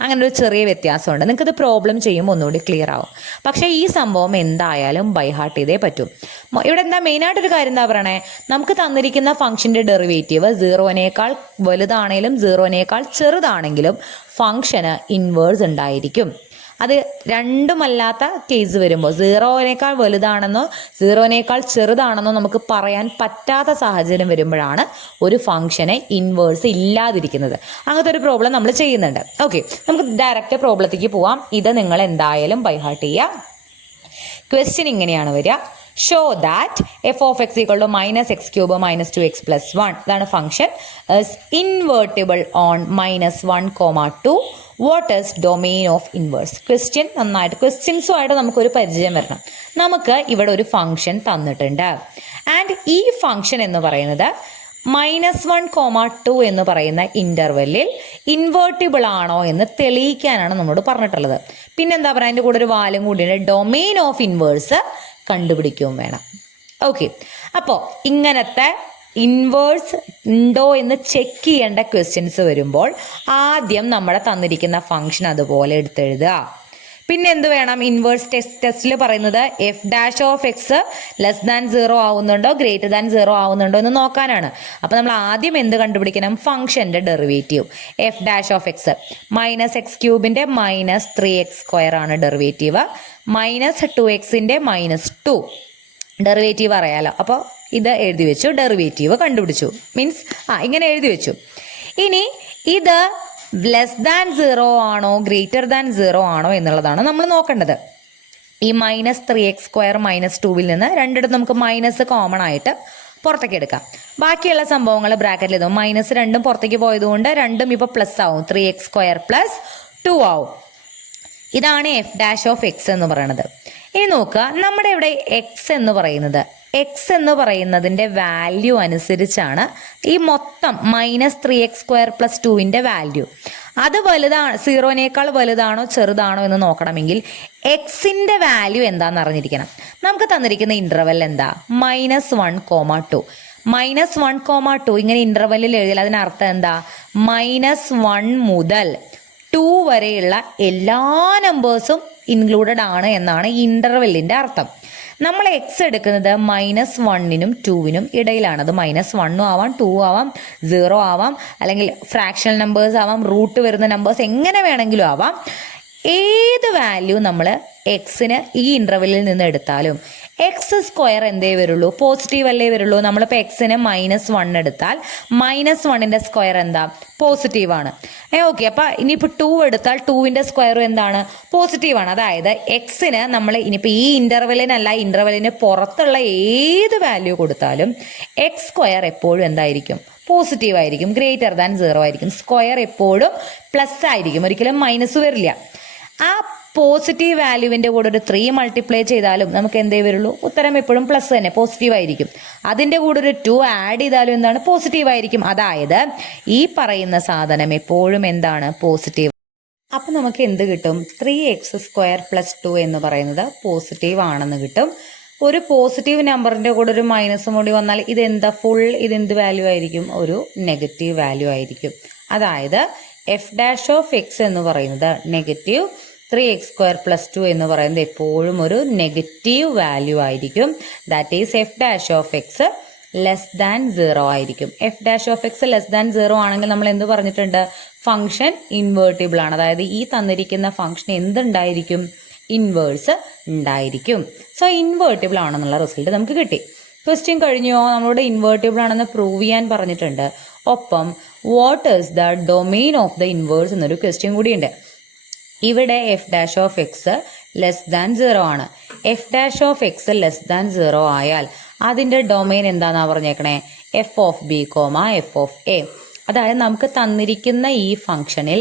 അങ്ങനെ ഒരു ചെറിയ വ്യത്യാസമുണ്ട്. നിങ്ങൾക്കിത് പ്രോബ്ലം ചെയ്യുമ്പോൾ ഒന്നുകൂടി ക്ലിയർ ആവും. പക്ഷേ ഈ സംഭവം എന്തായാലും ബൈ ഹാർട്ട് ചെയ്തേ പറ്റും. ഇവിടെ എന്താ മെയിനായിട്ടൊരു കാര്യം എന്താ പറയണേ? നമുക്ക് തന്നിരിക്കുന്ന ഫംഗ്ഷൻ്റെ ഡെറിവേറ്റീവ് 0-നേക്കാൾ വലുതാണെങ്കിലും 0-നേക്കാൾ ചെറുതാണെങ്കിലും ഫംഗ്ഷന് ഇൻവേഴ്സ് ഉണ്ടായിരിക്കും. അത് രണ്ടുമല്ലാത്ത കേസ് വരുമ്പോൾ 0-നേക്കാൾ വലുതാണെന്നോ 0-നേക്കാൾ ചെറുതാണെന്നോ നമുക്ക് പറയാൻ പറ്റാത്ത സാഹചര്യം വരുമ്പോഴാണ് ഒരു ഫംഗ്ഷനെ ഇൻവേഴ്സ് ഇല്ലാതിരിക്കുന്നത്. അങ്ങനത്തെ ഒരു പ്രോബ്ലം നമ്മൾ ചെയ്യുന്നുണ്ട്. ഓക്കെ, നമുക്ക് ഡയറക്റ്റ് പ്രോബ്ലത്തേക്ക് പോവാം. ഇത് നിങ്ങൾ എന്തായാലും ബൈ ഹാർട്ട് ചെയ്യുക. ക്വസ്റ്റ്യൻ ഇങ്ങനെയാണ് വരിക: show that f of x equal to -x³ -2x + 1 ഇതാണ് function is invertible on -1, 2. What is domain of inverse? Question നന്നായിട്ട് ക്വസ്റ്റ്യൻസുമായിട്ട് നമുക്കൊരു പരിചയം വരണം. നമുക്ക് ഇവിടെ ഒരു ഫംഗ്ഷൻ തന്നിട്ടുണ്ട്. ആൻഡ് ഈ ഫംഗ്ഷൻ എന്ന് പറയുന്നത് -1, 2 എന്ന് പറയുന്ന ഇൻ്റർവെല്ലിൽ ഇൻവേർട്ടിബിൾ ആണോ എന്ന് തെളിയിക്കാനാണ് നമ്മളോട് പറഞ്ഞിട്ടുള്ളത്. പിന്നെന്താ പറയുക? അതിൻ്റെ കൂടെ ഒരു വാലും കൂടിയുണ്ട്. ഡൊമെയിൻ ഓഫ് ഇൻവേഴ്സ് കണ്ടുപിടിക്കുകയും വേണം. ഓക്കെ, അപ്പോൾ ഇങ്ങനത്തെ ഇൻവേഴ്സ് ഉണ്ടോ എന്ന് ചെക്ക് ചെയ്യേണ്ട ക്വസ്റ്റ്യൻസ് വരുമ്പോൾ ആദ്യം നമ്മുടെ തന്നിരിക്കുന്ന ഫംഗ്ഷൻ അതുപോലെ എടുത്തെഴുതുക. പിന്നെ എന്ത് വേണം? ഇൻവേഴ്സ് ടെസ്റ്റിൽ പറയുന്നത് f dash of x less than 0 ആവുന്നുണ്ടോ ഗ്രേറ്റർ ദാൻ 0 ആവുന്നുണ്ടോ എന്ന് നോക്കാനാണ്. അപ്പോൾ നമ്മൾ ആദ്യം എന്ത് കണ്ടുപിടിക്കണം? ഫംഗ്ഷൻ്റെ derivative. F dash of x -x³ -3x² ആണ് ഡെറിവേറ്റീവ്. -2x -2 ഡെറിവേറ്റീവ് അറിയാലോ. അപ്പോൾ ഇത് എഴുതി വെച്ചു, ഡെറിവേറ്റീവ് കണ്ടുപിടിച്ചു. മീൻസ് ഇങ്ങനെ എഴുതി വെച്ചു. ഇനി ഇത് ലെസ് ദാൻ 0 ആണോ ഗ്രേറ്റർ ദാൻ 0 ആണോ എന്നുള്ളതാണ് നമ്മൾ നോക്കേണ്ടത്. ഈ -3x² -2 നിന്ന് രണ്ടിടത്തും നമുക്ക് മൈനസ് കോമൺ ആയിട്ട് പുറത്തേക്ക് എടുക്കാം. ബാക്കിയുള്ള സംഭവങ്ങൾ ബ്രാക്കറ്റിൽ എഴുതും. -2 പുറത്തേക്ക് പോയതുകൊണ്ട് രണ്ടും ഇപ്പോൾ പ്ലസ് ആവും. 3x² + 2 ആവും. ഇതാണ് എഫ് ഡാഷ് ഓഫ് എക്സ് എന്ന് പറയുന്നത്. ഇനി നോക്കുക, നമ്മുടെ ഇവിടെ എക്സ് എന്ന് പറയുന്നതിൻ്റെ വാല്യൂ അനുസരിച്ചാണ് ഈ മൊത്തം -3x² + 2 വാല്യൂ. അത് വലുതാണ് 0-നേക്കാൾ വലുതാണോ ചെറുതാണോ എന്ന് നോക്കണമെങ്കിൽ എക്സിൻ്റെ വാല്യൂ എന്താണെന്ന് അറിഞ്ഞിരിക്കണം. നമുക്ക് തന്നിരിക്കുന്ന ഇൻ്റർവെൽ എന്താ? -1, 2. -1, 2 ഇങ്ങനെ ഇൻ്റർവെല്ലിൽ എഴുതിയാൽ അതിനർത്ഥം എന്താ? -1 മുതൽ 2 വരെയുള്ള എല്ലാ നമ്പേഴ്സും ഇൻക്ലൂഡഡ് ആണ് എന്നാണ് ഈ ഇൻ്റർവെല്ലിൻ്റെ അർത്ഥം. നമ്മൾ എക്സ് എടുക്കുന്നത് -1-നും 2-നും ഇടയിലാണ്. അത് -1 ആവാം, 2 ആവാം, 0 ആവാം, അല്ലെങ്കിൽ ഫ്രാക്ഷണൽ നമ്പേഴ്സ് ആവാം, റൂട്ട് വരുന്ന നമ്പേഴ്സ് എങ്ങനെ വേണമെങ്കിലും ആവാം. ഏത് വാല്യൂ നമ്മൾ എക്സിന് ഈ ഇൻ്റർവെല്ലിൽ നിന്ന് എടുത്താലും എക്സ് സ്ക്വയർ എന്തേ വരുള്ളൂ, പോസിറ്റീവ് അല്ലേ വരുള്ളൂ. നമ്മളിപ്പോൾ എക്സിന് -1 എടുത്താൽ -1ന്റെ സ്ക്വയർ എന്താ, പോസിറ്റീവാണ്. ഓക്കെ, അപ്പം ഇനിയിപ്പോൾ 2 എടുത്താൽ 2ന്റെ സ്ക്വയറും എന്താണ്, പോസിറ്റീവാണ്. അതായത് എക്സിന് നമ്മൾ ഇനിയിപ്പോൾ ഈ ഇൻ്റർവെല്ലിനല്ല, ഇൻ്റർവെല്ലിന് പുറത്തുള്ള ഏത് വാല്യൂ കൊടുത്താലും എക്സ് സ്ക്വയർ എപ്പോഴും എന്തായിരിക്കും, പോസിറ്റീവ് ആയിരിക്കും, ഗ്രേറ്റർ ദാൻ 0 ആയിരിക്കും. സ്ക്വയർ എപ്പോഴും പ്ലസ് ആയിരിക്കും, ഒരിക്കലും മൈനസ് വരില്ല. ആ പോസിറ്റീവ് വാല്യൂവിൻ്റെ കൂടെ ഒരു 3 മൾട്ടിപ്ലൈ ചെയ്താലും നമുക്ക് എന്തേ വരുള്ളൂ, ഉത്തരം എപ്പോഴും പ്ലസ് തന്നെ, പോസിറ്റീവ് ആയിരിക്കും. അതിൻ്റെ കൂടെ ഒരു 2 ആഡ് ചെയ്താലും എന്താണ്, പോസിറ്റീവ് ആയിരിക്കും. അതായത് ഈ പറയുന്ന സാധനം എപ്പോഴും എന്താണ്, പോസിറ്റീവ്. അപ്പം നമുക്ക് എന്ത് കിട്ടും, 3x² + 2 എന്ന് പറയുന്നത് പോസിറ്റീവ് ആണെന്ന് കിട്ടും. ഒരു പോസിറ്റീവ് നമ്പറിൻ്റെ കൂടെ ഒരു മൈനസും കൂടി വന്നാൽ ഇതെന്താ, ഇതെന്ത് വാല്യൂ ആയിരിക്കും, ഒരു നെഗറ്റീവ് വാല്യൂ ആയിരിക്കും. അതായത് f' എന്ന് പറയുന്നത് നെഗറ്റീവ്, 3x² + 2 എന്ന് പറയുന്നത് എപ്പോഴും ഒരു നെഗറ്റീവ് വാല്യൂ ആയിരിക്കും. That is f' less than 0 ആയിരിക്കും. f' ലെസ് ദാൻ 0 ആണെങ്കിൽ നമ്മൾ എന്ത് പറഞ്ഞിട്ടുണ്ട്, ഫംഗ്ഷൻ ഇൻവേർട്ടിബിൾ ആണ്. അതായത് ഈ തന്നിരിക്കുന്ന ഫംഗ്ഷൻ എന്തുണ്ടായിരിക്കും, ഇൻവേഴ്സ് ഉണ്ടായിരിക്കും. സോ ഇൻവേർട്ടിബിൾ ആണെന്നുള്ള റിസൾട്ട് നമുക്ക് കിട്ടി. ക്വസ്റ്റ്യൻ കഴിഞ്ഞോ, നമ്മളോട് ഇൻവേർട്ടിബിൾ ആണെന്ന് പ്രൂവ് ചെയ്യാൻ പറഞ്ഞിട്ടുണ്ട്. ഒപ്പം what is the domain of the inverse എന്നൊരു ക്വസ്റ്റ്യൻ കൂടിയുണ്ട്. ഇവിടെ f' ലെസ് ദാൻ 0 ആണ്. f' ലെസ് ദാൻ 0 ആയാൽ അതിൻ്റെ ഡൊമെയിൻ എന്താണെന്നാ പറഞ്ഞേക്കണേ, f(b, f)(a). അതായത് നമുക്ക് തന്നിരിക്കുന്ന ഈ ഫംഗ്ഷനിൽ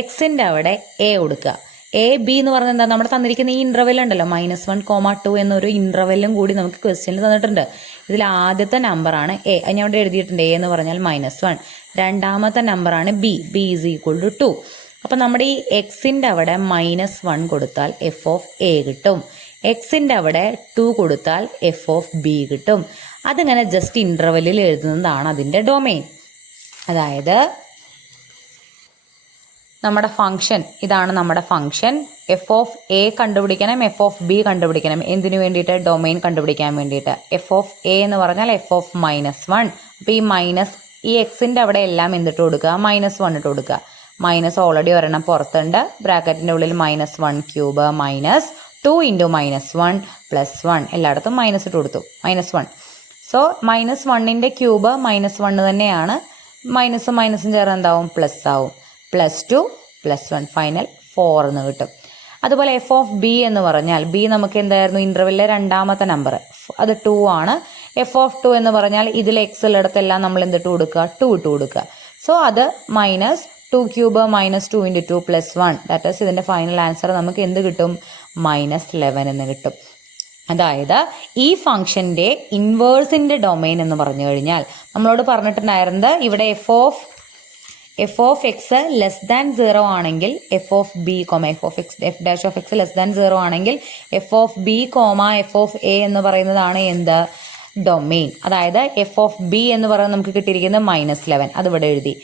എക്സിൻ്റെ അവിടെ a കൊടുക്കുക. a,b എന്ന് പറഞ്ഞാൽ എന്താ, നമ്മുടെ തന്നിരിക്കുന്ന ഈ ഇൻ്റർവെൽ ഉണ്ടല്ലോ, -1, 2 എന്നൊരു ഇൻ്റർവെല്ലും കൂടി നമുക്ക് ക്വസ്റ്റ്യനിൽ തന്നിട്ടുണ്ട്. ഇതിൽ ആദ്യത്തെ നമ്പറാണ് a, ഞാൻ ഇവിടെ എഴുതിയിട്ടുണ്ട്. a എന്ന് പറഞ്ഞാൽ -1. രണ്ടാമത്തെ നമ്പറാണ് b, b = 2. അപ്പം നമ്മുടെ ഈ എക്സിൻ്റെ അവിടെ -1 കൊടുത്താൽ f(a) കിട്ടും. എക്സിൻ്റെ അവിടെ 2 കൊടുത്താൽ f(b) കിട്ടും. അതിങ്ങനെ ജസ്റ്റ് ഇൻ്റർവെല്ലിൽ എഴുതുന്നതാണ് അതിൻ്റെ ഡൊമെയിൻ. അതായത് നമ്മുടെ ഫംഗ്ഷൻ ഇതാണ്, നമ്മുടെ ഫംഗ്ഷൻ f(a) കണ്ടുപിടിക്കണം, f(b) കണ്ടുപിടിക്കണം. എന്തിനു വേണ്ടിയിട്ട്, ഡൊമെയിൻ കണ്ടുപിടിക്കാൻ വേണ്ടിയിട്ട്. f(a) എന്ന് പറഞ്ഞാൽ f(-1). അപ്പോൾ ഈ എക്സിൻ്റെ അവിടെ എല്ലാം എന്തിട്ട് കൊടുക്കുക, -1 ഇട്ട് കൊടുക്കുക. മൈനസ് ഓൾറെഡി ഒരെണ്ണം പുറത്തുണ്ട്, ബ്രാക്കറ്റിൻ്റെ ഉള്ളിൽ -1³ -2 × -1 + 1 എല്ലായിടത്തും മൈനസ് ഇട്ട് കൊടുത്തു, -1. സോ -1ന്റെ ക്യൂബ് -1 തന്നെയാണ്, മൈനസും ചേർന്ന് എന്താവും, പ്ലസ് ആവും. +2 + 1 ഫൈനൽ 4 എന്ന് കിട്ടും. അതുപോലെ f(b) എന്ന് പറഞ്ഞാൽ b നമുക്ക് എന്തായിരുന്നു, ഇൻ്റർവെല്ലിലെ രണ്ടാമത്തെ നമ്പർ, അത് 2 ആണ്. f(2) എന്ന് പറഞ്ഞാൽ ഇതിൽ x ഉള്ളിടത്തെല്ലാം നമ്മൾ എന്തിട്ട് കൊടുക്കുക, 2 ഇട്ട് കൊടുക്കുക. സോ അത് -2³ -2 × 2 + 1, ദാറ്റ് ഈസ് ഇതിൻ്റെ ഫൈനൽ ആൻസർ നമുക്ക് എന്ത് കിട്ടും, -11 എന്ന് കിട്ടും. അതായത് ഈ ഫംഗ്ഷൻ്റെ ഇൻവേഴ്സിൻ്റെ ഡൊമെയിൻ എന്ന് പറഞ്ഞു കഴിഞ്ഞാൽ നമ്മളോട് പറഞ്ഞിട്ടുണ്ടായിരുന്നത് ഇവിടെ f(x) ലെസ് ദാൻ 0 ആണെങ്കിൽ f(b, f'(x) ലെസ് ദാൻ 0 ആണെങ്കിൽ f(b, f(a) എന്ന് പറയുന്നതാണ് എന്ത്, ഡൊമെയിൻ. അതായത് f(b) എന്ന് പറയുന്നത് നമുക്ക് കിട്ടിയിരിക്കുന്നത് -11, അത് ഇവിടെ എഴുതി,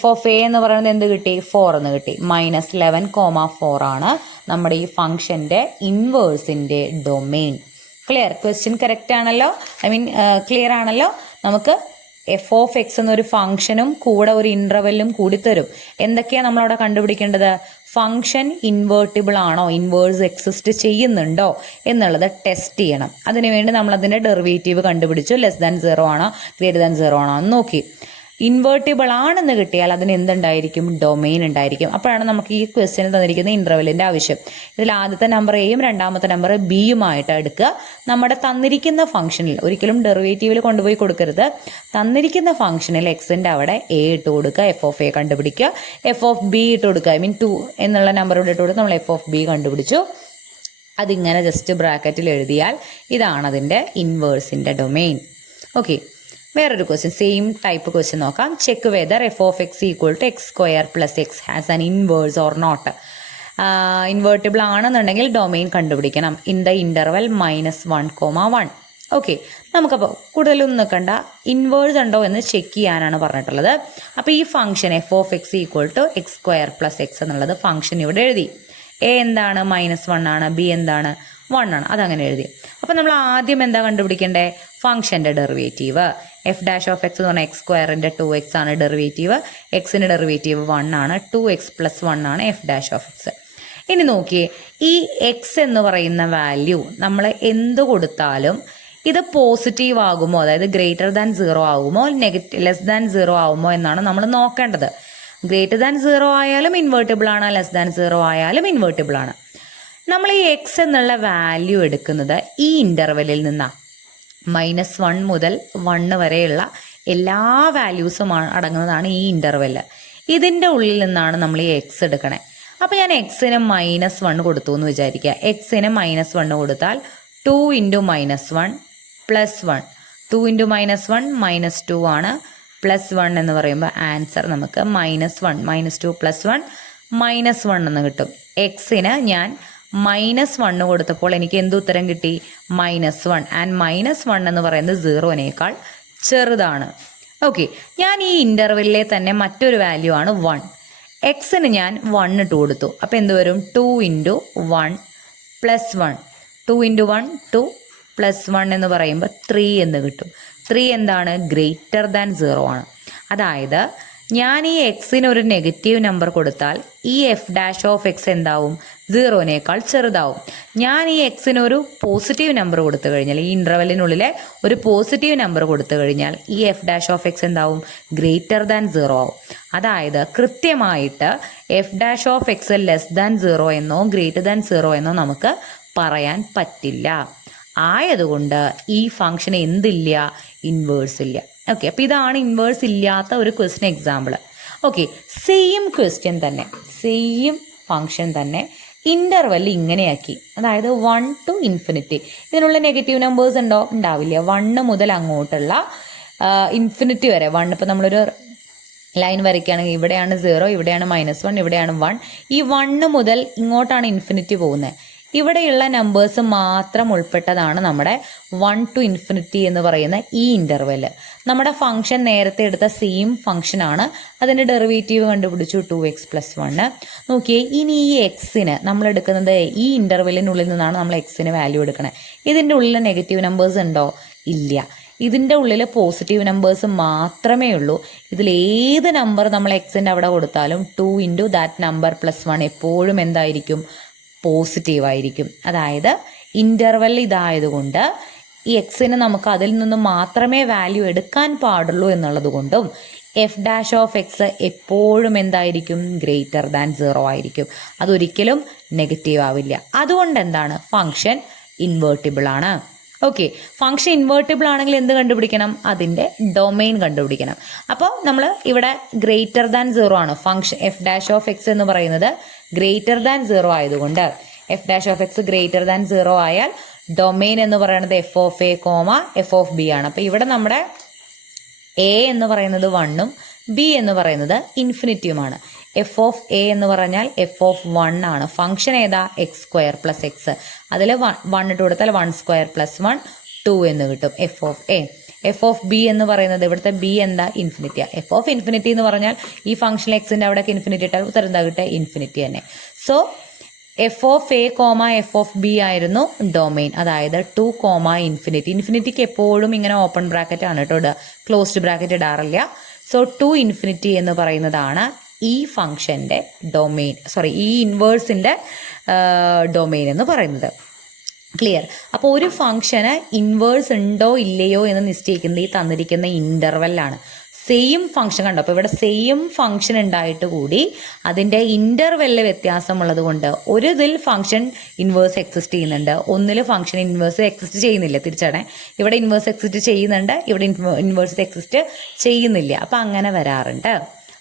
f(a) എന്ന് പറയുന്നത് എന്ത് കിട്ടി, 4 എന്ന് കിട്ടി. -11, 4 ആണ് നമ്മുടെ ഈ ഫംഗ്ഷൻ്റെ ഇൻവേഴ്സിൻ്റെ ഡൊമെയിൻ. ക്ലിയർ, ക്വസ്റ്റ്യൻ കറക്റ്റ് ആണല്ലോ, ക്ലിയർ ആണല്ലോ. നമുക്ക് f(x) എന്നൊരു ഫംഗ്ഷനും കൂടെ ഒരു ഇൻ്റർവെല്ലും കൂടി തരും. എന്തൊക്കെയാണ് നമ്മളവിടെ കണ്ടുപിടിക്കേണ്ടത്, ഫംഗ്ഷൻ ഇൻവേർട്ടിബിൾ ആണോ, ഇൻവേഴ്സ് എക്സിസ്റ്റ് ചെയ്യുന്നുണ്ടോ എന്നുള്ളത് ടെസ്റ്റ് ചെയ്യണം. അതിനുവേണ്ടി നമ്മൾ അതിൻ്റെ ഡെറിവേറ്റീവ് കണ്ടുപിടിച്ചു, ലെസ് ദാൻ 0 ആണോ ഗ്രേറ്റർ ദാൻ 0 ആണോ എന്ന് നോക്കി. ഇൻവേർട്ടിബിൾ ആണെന്ന് കിട്ടിയാൽ അതിന് എന്തുണ്ടായിരിക്കും, ഡൊമെയിൻ ഉണ്ടായിരിക്കും. അപ്പോഴാണ് നമുക്ക് ഈ ക്വസ്റ്റ്യനിൽ തന്നിരിക്കുന്ന ഇൻ്റർവെല്ലിൻ്റെ ആവശ്യം. ഇതിൽ ആദ്യത്തെ നമ്പർ എയും രണ്ടാമത്തെ നമ്പർ ബിയുമായിട്ട് എടുക്കുക. നമ്മുടെ തന്നിരിക്കുന്ന ഫംഗ്ഷനിൽ ഒരിക്കലും ഡെറിവേറ്റീവിൽ കൊണ്ടുപോയി കൊടുക്കരുത്. തന്നിരിക്കുന്ന ഫംഗ്ഷനിൽ എക്സിൻ്റെ അവിടെ a ഇട്ട് കൊടുക്കുക, f(a) കണ്ടുപിടിക്കുക, f(b) ഇട്ട് കൊടുക്കുക, 2 എന്നുള്ള നമ്പർ ഇവിടെ ഇട്ട് കൊടുത്ത് നമ്മൾ f(b) കണ്ടുപിടിച്ചു. അതിങ്ങനെ ജസ്റ്റ് ബ്രാക്കറ്റിൽ എഴുതിയാൽ ഇതാണ് അതിൻ്റെ ഇൻവേഴ്സിൻ്റെ ഡൊമെയിൻ. ഓക്കെ, വേറൊരു ക്വസ്റ്റ്യൻ, സെയിം ടൈപ്പ് ക്വസ്റ്റ്യൻ നോക്കാം. Check whether f(x) = x² + x has an inverse or not. Invertible ആണെന്നുണ്ടെങ്കിൽ ഡൊമെയിൻ കണ്ടുപിടിക്കണം ഇൻ ദ ഇൻ്റർവെൽ -1, 1. ഓക്കെ, നമുക്കപ്പോൾ കൂടുതലൊന്നും നിൽക്കണ്ട, ഇൻവേഴ്സ് ഉണ്ടോ എന്ന് ചെക്ക് ചെയ്യാനാണ് പറഞ്ഞിട്ടുള്ളത്. അപ്പോൾ ഈ ഫംഗ്ഷൻ f(x) = x² + x എന്നുള്ളത് ഫംഗ്ഷൻ ഇവിടെ എഴുതി. a എന്താണ്, -1 ആണ്, b എന്താണ്, 1 ആണ്, അതങ്ങനെ എഴുതി. അപ്പോൾ നമ്മൾ ആദ്യം എന്താ കണ്ടുപിടിക്കേണ്ടത്, ഫംഗ്ഷൻ്റെ ഡെറിവേറ്റീവ്. f' എന്ന് പറഞ്ഞാൽ x²ൻ്റെ 2x ആണ് ഡെറിവേറ്റീവ്, എക്സിൻ്റെ ഡെറിവേറ്റീവ് 1 ആണ്, 2x + 1 ആണ് f'. ഇനി നോക്കിയേ, ഈ എക്സ് എന്ന് പറയുന്ന വാല്യൂ നമ്മൾ എന്ത് കൊടുത്താലും ഇത് പോസിറ്റീവ് ആകുമോ, അതായത് ഗ്രേറ്റർ ദാൻ 0 ആകുമോ ലെസ് ദാൻ 0 ആകുമോ എന്നാണ് നമ്മൾ നോക്കേണ്ടത്. ഗ്രേറ്റർ ദാൻ 0 ആയാലും ഇൻവേർട്ടിബിൾ ആണ്, ലെസ് ദാൻ 0 ആയാലും ഇൻവേർട്ടിബിൾ ആണ്. നമ്മൾ ഈ എക്സ് എന്നുള്ള വാല്യൂ എടുക്കുന്നത് ഈ ഇൻ്റർവെല്ലിൽ നിന്നാണ്. -1 മുതൽ 1 വരെയുള്ള എല്ലാ വാല്യൂസും അടങ്ങുന്നതാണ് ഈ ഇൻ്റർവെല്ല്. ഇതിൻ്റെ ഉള്ളിൽ നിന്നാണ് നമ്മൾ ഈ എക്സ് എടുക്കണേ. അപ്പോൾ ഞാൻ എക്സിന് -1 കൊടുത്തു എന്ന് വിചാരിക്കുക. എക്സിന് -1 കൊടുത്താൽ 2 × -1 + 1. 2 × -1 -2 ആണ്. +1 എന്ന് പറയുമ്പോൾ ആൻസർ നമുക്ക് -1 -2 + 1 -1 എന്ന് കിട്ടും. എക്സിന് ഞാൻ -1 കൊടുത്തപ്പോൾ എനിക്ക് എന്ത് ഉത്തരം കിട്ടി? -1. ആൻഡ് -1 എന്ന് പറയുന്നത് 0-നേക്കാൾ ചെറുതാണ്. ഓക്കെ, ഞാൻ ഈ ഇൻ്റർവെല്ലിലെ തന്നെ മറ്റൊരു വാല്യൂ ആണ് 1. എക്സിന് ഞാൻ 1 ഇട്ട് കൊടുത്തു. അപ്പോൾ എന്ത് വരും? 2 × 1 + 1. 2 × 1 2 + 1 എന്ന് പറയുമ്പോൾ 3 എന്ന് കിട്ടും. 3 എന്താണ്? ഗ്രേറ്റർ ദാൻ 0 ആണ്. അതായത് ഞാൻ ഈ എക്സിന് ഒരു നെഗറ്റീവ് നമ്പർ കൊടുത്താൽ ഈ f' എന്താവും? 0-നേക്കാൾ ചെറുതാവും. ഞാൻ ഈ എക്സിന് ഒരു പോസിറ്റീവ് നമ്പർ കൊടുത്തു കഴിഞ്ഞാൽ, ഈ ഇൻ്റർവെല്ലിനുള്ളിലെ ഒരു പോസിറ്റീവ് നമ്പർ കൊടുത്തു കഴിഞ്ഞാൽ ഈ f' എന്താവും? ഗ്രേറ്റർ ദാൻ 0 ആവും. അതായത് കൃത്യമായിട്ട് f' ലെസ് ദാൻ 0 എന്നോ ഗ്രേറ്റർ ദാൻ 0 എന്നോ നമുക്ക് പറയാൻ പറ്റില്ല. ആയതുകൊണ്ട് ഈ ഫംഗ്ഷൻ എന്തില്ല? ഇൻവേഴ്സ് ഇല്ല. ഓക്കെ, അപ്പോൾ ഇതാണ് ഇൻവേഴ്സ് ഇല്ലാത്ത ഒരു question example. Okay, same question തന്നെ, സെയിം ഫംഗ്ഷൻ തന്നെ ഇൻ്റർവെൽ ഇങ്ങനെയാക്കി. അതായത് 1 to ∞. ഇതിനുള്ള നെഗറ്റീവ് നമ്പേഴ്സ് ഉണ്ടോ? ഉണ്ടാവില്ല. 1 മുതൽ അങ്ങോട്ടുള്ള ഇൻഫിനിറ്റി വരെ 1. ഇപ്പോൾ നമ്മളൊരു ലൈൻ വരയ്ക്കുകയാണെങ്കിൽ ഇവിടെയാണ് 0, ഇവിടെയാണ് -1, ഇവിടെയാണ് 1. ഈ 1 മുതൽ ഇങ്ങോട്ടാണ് ഇൻഫിനിറ്റി പോകുന്നത്. ഇവിടെയുള്ള നമ്പേഴ്സ് മാത്രം ഉൾപ്പെട്ടതാണ് നമ്മുടെ 1 to ∞ എന്ന് പറയുന്ന ഈ ഇൻ്റർവെല്. നമ്മുടെ ഫംഗ്ഷൻ നേരത്തെ എടുത്ത സെയിം ഫംഗ്ഷനാണ്. അതിൻ്റെ ഡെറിവേറ്റീവ് കണ്ടുപിടിച്ചു 2x + 1. നോക്കിയേ, ഇനി ഈ എക്സിന് നമ്മൾ എടുക്കുന്നത് ഈ ഇൻ്റർവെല്ലിനുള്ളിൽ നിന്നാണ് നമ്മൾ എക്സിന് വാല്യൂ എടുക്കണത്. ഇതിൻ്റെ ഉള്ളിൽ നെഗറ്റീവ് നമ്പേഴ്സ് ഉണ്ടോ? ഇല്ല. ഇതിൻ്റെ ഉള്ളിൽ പോസിറ്റീവ് നമ്പേഴ്സ് മാത്രമേ ഉള്ളൂ. ഇതിലേത് നമ്പർ നമ്മൾ എക്സിൻ്റെ അവിടെ കൊടുത്താലും 2 × ദാറ്റ് നമ്പർ + 1 എപ്പോഴും എന്തായിരിക്കും? പോസിറ്റീവ് ആയിരിക്കും. അതായത് ഇൻ്റർവെൽ ഇതായതുകൊണ്ട് ഈ എക്സിന് നമുക്ക് അതിൽ നിന്ന് മാത്രമേ വാല്യൂ എടുക്കാൻ പാടുള്ളൂ എന്നുള്ളത് കൊണ്ടും f' എപ്പോഴും എന്തായിരിക്കും? ഗ്രേറ്റർ ദാൻ 0 ആയിരിക്കും. അതൊരിക്കലും നെഗറ്റീവ് ആവില്ല. അതുകൊണ്ട് എന്താണ്? ഫംഗ്ഷൻ ഇൻവേർട്ടിബിൾ ആണ്. ഓക്കെ, ഫംഗ്ഷൻ ഇൻവേർട്ടിബിൾ ആണെങ്കിൽ എന്ത് കണ്ടുപിടിക്കണം? അതിൻ്റെ ഡൊമെയിൻ കണ്ടുപിടിക്കണം. അപ്പോൾ നമ്മൾ ഇവിടെ ഗ്രേറ്റർ ദാൻ 0 ആണ്. ഫംഗ്ഷൻ f' എന്ന് പറയുന്നത് ഗ്രേറ്റർ ദാൻ 0 ആയതുകൊണ്ട് f' ഗ്രേറ്റർ ദാൻ 0 ആയാൽ ഡൊമെയിൻ എന്ന് പറയുന്നത് f(a), f(b) ആണ്. അപ്പോൾ ഇവിടെ നമ്മുടെ a എന്ന് പറയുന്നത് 1ഉം b എന്ന് പറയുന്നത് ഇൻഫിനിറ്റിയുമാണ്. f(a) എന്ന് പറഞ്ഞാൽ f(1) ആണ്. ഫംഗ്ഷൻ ഏതാ? x² + x. അതിൽ 1 ഇട്ട് കൊടുത്താൽ 1² + 1 2 എന്ന് കിട്ടും f(a). f(b) എന്ന് പറയുന്നത് ഇവിടുത്തെ b എന്താ? ഇൻഫിനിറ്റിയാണ്. f(∞) എന്ന് പറഞ്ഞാൽ ഈ ഫംഗ്ഷൻ എക്സിൻ്റെ അവിടേക്ക് ഇൻഫിനിറ്റി ഇട്ടാൽ ഉത്തരം എന്താ കിട്ടുക? ഇൻഫിനിറ്റി തന്നെ. സോ f(a), f(b) ആയിരുന്നു ഡൊമെയിൻ. അതായത് 2, ∞. ഇൻഫിനിറ്റിക്ക് എപ്പോഴും ഇങ്ങനെ ഓപ്പൺ ബ്രാക്കറ്റ് ആണ് കേട്ടോ ഇടുക, ക്ലോസ്ഡ് ബ്രാക്കറ്റ് ഇടാറില്ല. സോ 2 ∞ എന്ന് പറയുന്നതാണ് ഈ ഫംഗ്ഷൻ്റെ ഡൊമെയിൻ, ഈ ഇൻവേഴ്സിൻ്റെ ഡൊമെയിൻ എന്ന് പറയുന്നത്. ക്ലിയർ? അപ്പോൾ ഒരു ഫംഗ്ഷന് ഇൻവേഴ്സ് ഉണ്ടോ ഇല്ലയോ എന്ന് നിശ്ചയിക്കുന്നത് ഈ തന്നിരിക്കുന്ന ഇൻ്റർവെല്ലാണ്. സെയിം ഫംഗ്ഷൻ കണ്ടോ? അപ്പോൾ ഇവിടെ സെയിം ഫംഗ്ഷൻ ഉണ്ടായിട്ട് കൂടി അതിൻ്റെ ഇൻ്റർവെല്ല് വ്യത്യാസമുള്ളത് കൊണ്ട് ഒരു ഇതിൽ ഫംഗ്ഷൻ ഇൻവേഴ്സ് എക്സിസ്റ്റ് ചെയ്യുന്നുണ്ട്, ഒന്നിൽ ഫംഗ്ഷൻ ഇൻവേഴ്സ് എക്സിസ്റ്റ് ചെയ്യുന്നില്ല. തിരിച്ചടേ, ഇവിടെ ഇൻവേഴ്സ് എക്സിസ്റ്റ് ചെയ്യുന്നുണ്ട്, ഇവിടെ ഇൻവേഴ്സ് എക്സിസ്റ്റ് ചെയ്യുന്നില്ല. അപ്പോൾ അങ്ങനെ വരാറുണ്ട്.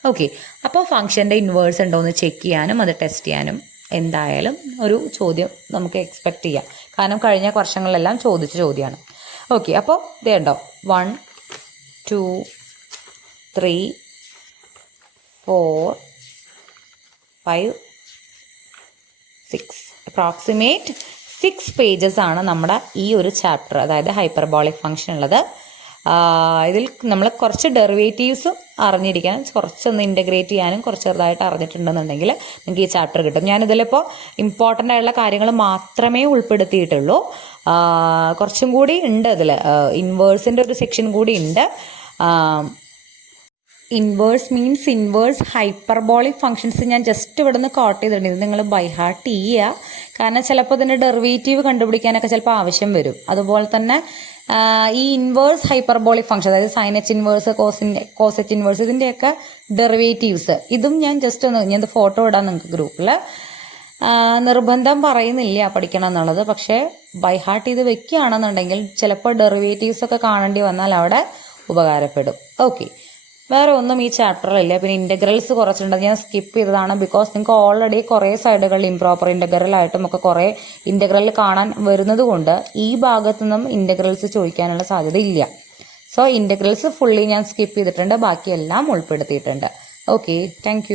ഓക്കെ, അപ്പോൾ ഫംഗ്ഷൻ്റെ ഇൻവേഴ്സ് ഉണ്ടോ എന്ന് ചെക്ക് ചെയ്യാനും അത് ടെസ്റ്റ് ചെയ്യാനും എന്തായാലും ഒരു ചോദ്യം നമുക്ക് എക്സ്പെക്റ്റ് ചെയ്യാം. കാരണം കഴിഞ്ഞ വർഷങ്ങളിലെല്ലാം ചോദിച്ച ചോദ്യമാണ്. ഓക്കെ, അപ്പോൾ ഇതുണ്ടോ 1 2 3 4 5 6 അപ്രോക്സിമേറ്റ് 6 പേജസ് ആണ് നമ്മുടെ ഈ ഒരു ചാപ്റ്റർ, അതായത് ഹൈപ്പർബോളിക് ഫംഗ്ഷൻ ഉള്ളത്. ഇതിൽ നമ്മൾ കുറച്ച് ഡെറിവേറ്റീവ്സും അറിഞ്ഞിരിക്കണം, കുറച്ചൊന്ന് ഇൻ്റഗ്രേറ്റ് ചെയ്യാനും കുറച്ച് ചെറുതായിട്ട് അറിഞ്ഞിട്ടുണ്ടെന്നുണ്ടെങ്കിൽ നിങ്ങൾക്ക് ഈ ചാപ്റ്റർ കിട്ടും. ഞാനിതിലിപ്പോൾ ഇമ്പോർട്ടൻ്റ് ആയിട്ടുള്ള കാര്യങ്ങൾ മാത്രമേ ഉൾപ്പെടുത്തിയിട്ടുള്ളൂ. കുറച്ചും കൂടി ഉണ്ട് ഇതിൽ, ഇൻവേഴ്സിൻ്റെ ഒരു സെക്ഷൻ കൂടി ഉണ്ട്. Inverse means inverse hyperbolic functions ഞാൻ ജസ്റ്റ് ഇവിടെ നിന്ന് കോട്ട് ചെയ്തിട്ടുണ്ട്. ഇത് നിങ്ങൾ ബൈ ഹാർട്ട് ചെയ്യുക. കാരണം ചിലപ്പോൾ ഇതിൻ്റെ ഡെറിവേറ്റീവ് കണ്ടുപിടിക്കാനൊക്കെ ചിലപ്പോൾ ആവശ്യം വരും. അതുപോലെ തന്നെ ഈ ഇൻവേഴ്സ് ഹൈപ്പർബോളിക് ഫംഗ്ഷൻ, അതായത് sine h inverse, cos h inverse, ഇതിൻ്റെയൊക്കെ ഡെറിവേറ്റീവ്സ് ഇതും ഞാൻ ജസ്റ്റ് ഒന്ന് ഞാൻ ഫോട്ടോ ഇടാം നിങ്ങൾക്ക് ഗ്രൂപ്പിൽ. നിർബന്ധം പറയുന്നില്ല പഠിക്കണം എന്നുള്ളത്, പക്ഷേ ബൈ ഹാർട്ട് ചെയ്ത് വെക്കുകയാണെന്നുണ്ടെങ്കിൽ ചിലപ്പോൾ ഡെറിവേറ്റീവ്സ് ഒക്കെ കാണേണ്ടി വന്നാൽ അവിടെ ഉപകാരപ്പെടും. ഓക്കെ, വേറെ ഒന്നും ഈ ചാപ്റ്ററിലില്ല. പിന്നെ ഇൻ്റഗ്രൽസ് കുറച്ചിട്ടുണ്ട്, ഞാൻ സ്കിപ്പ് ചെയ്തതാണ്. ബിക്കോസ് നിങ്ങൾക്ക് ഓൾറെഡി കുറേ സൈഡുകളിൽ ഇംപ്രോപ്പർ ഇൻ്റഗ്രലായിട്ടും ഒക്കെ കുറേ ഇൻ്റഗ്രൽ കാണാൻ വരുന്നത് കൊണ്ട് ഈ ഭാഗത്തു നിന്നും ഇൻ്റഗ്രൽസ് ചോദിക്കാനുള്ള സാധ്യത ഇല്ല. സോ ഇൻ്റഗ്രൽസ് ഫുള്ളി ഞാൻ സ്കിപ്പ് ചെയ്തിട്ടുണ്ട്, ബാക്കിയെല്ലാം ഉൾപ്പെടുത്തിയിട്ടുണ്ട്. Okay, thank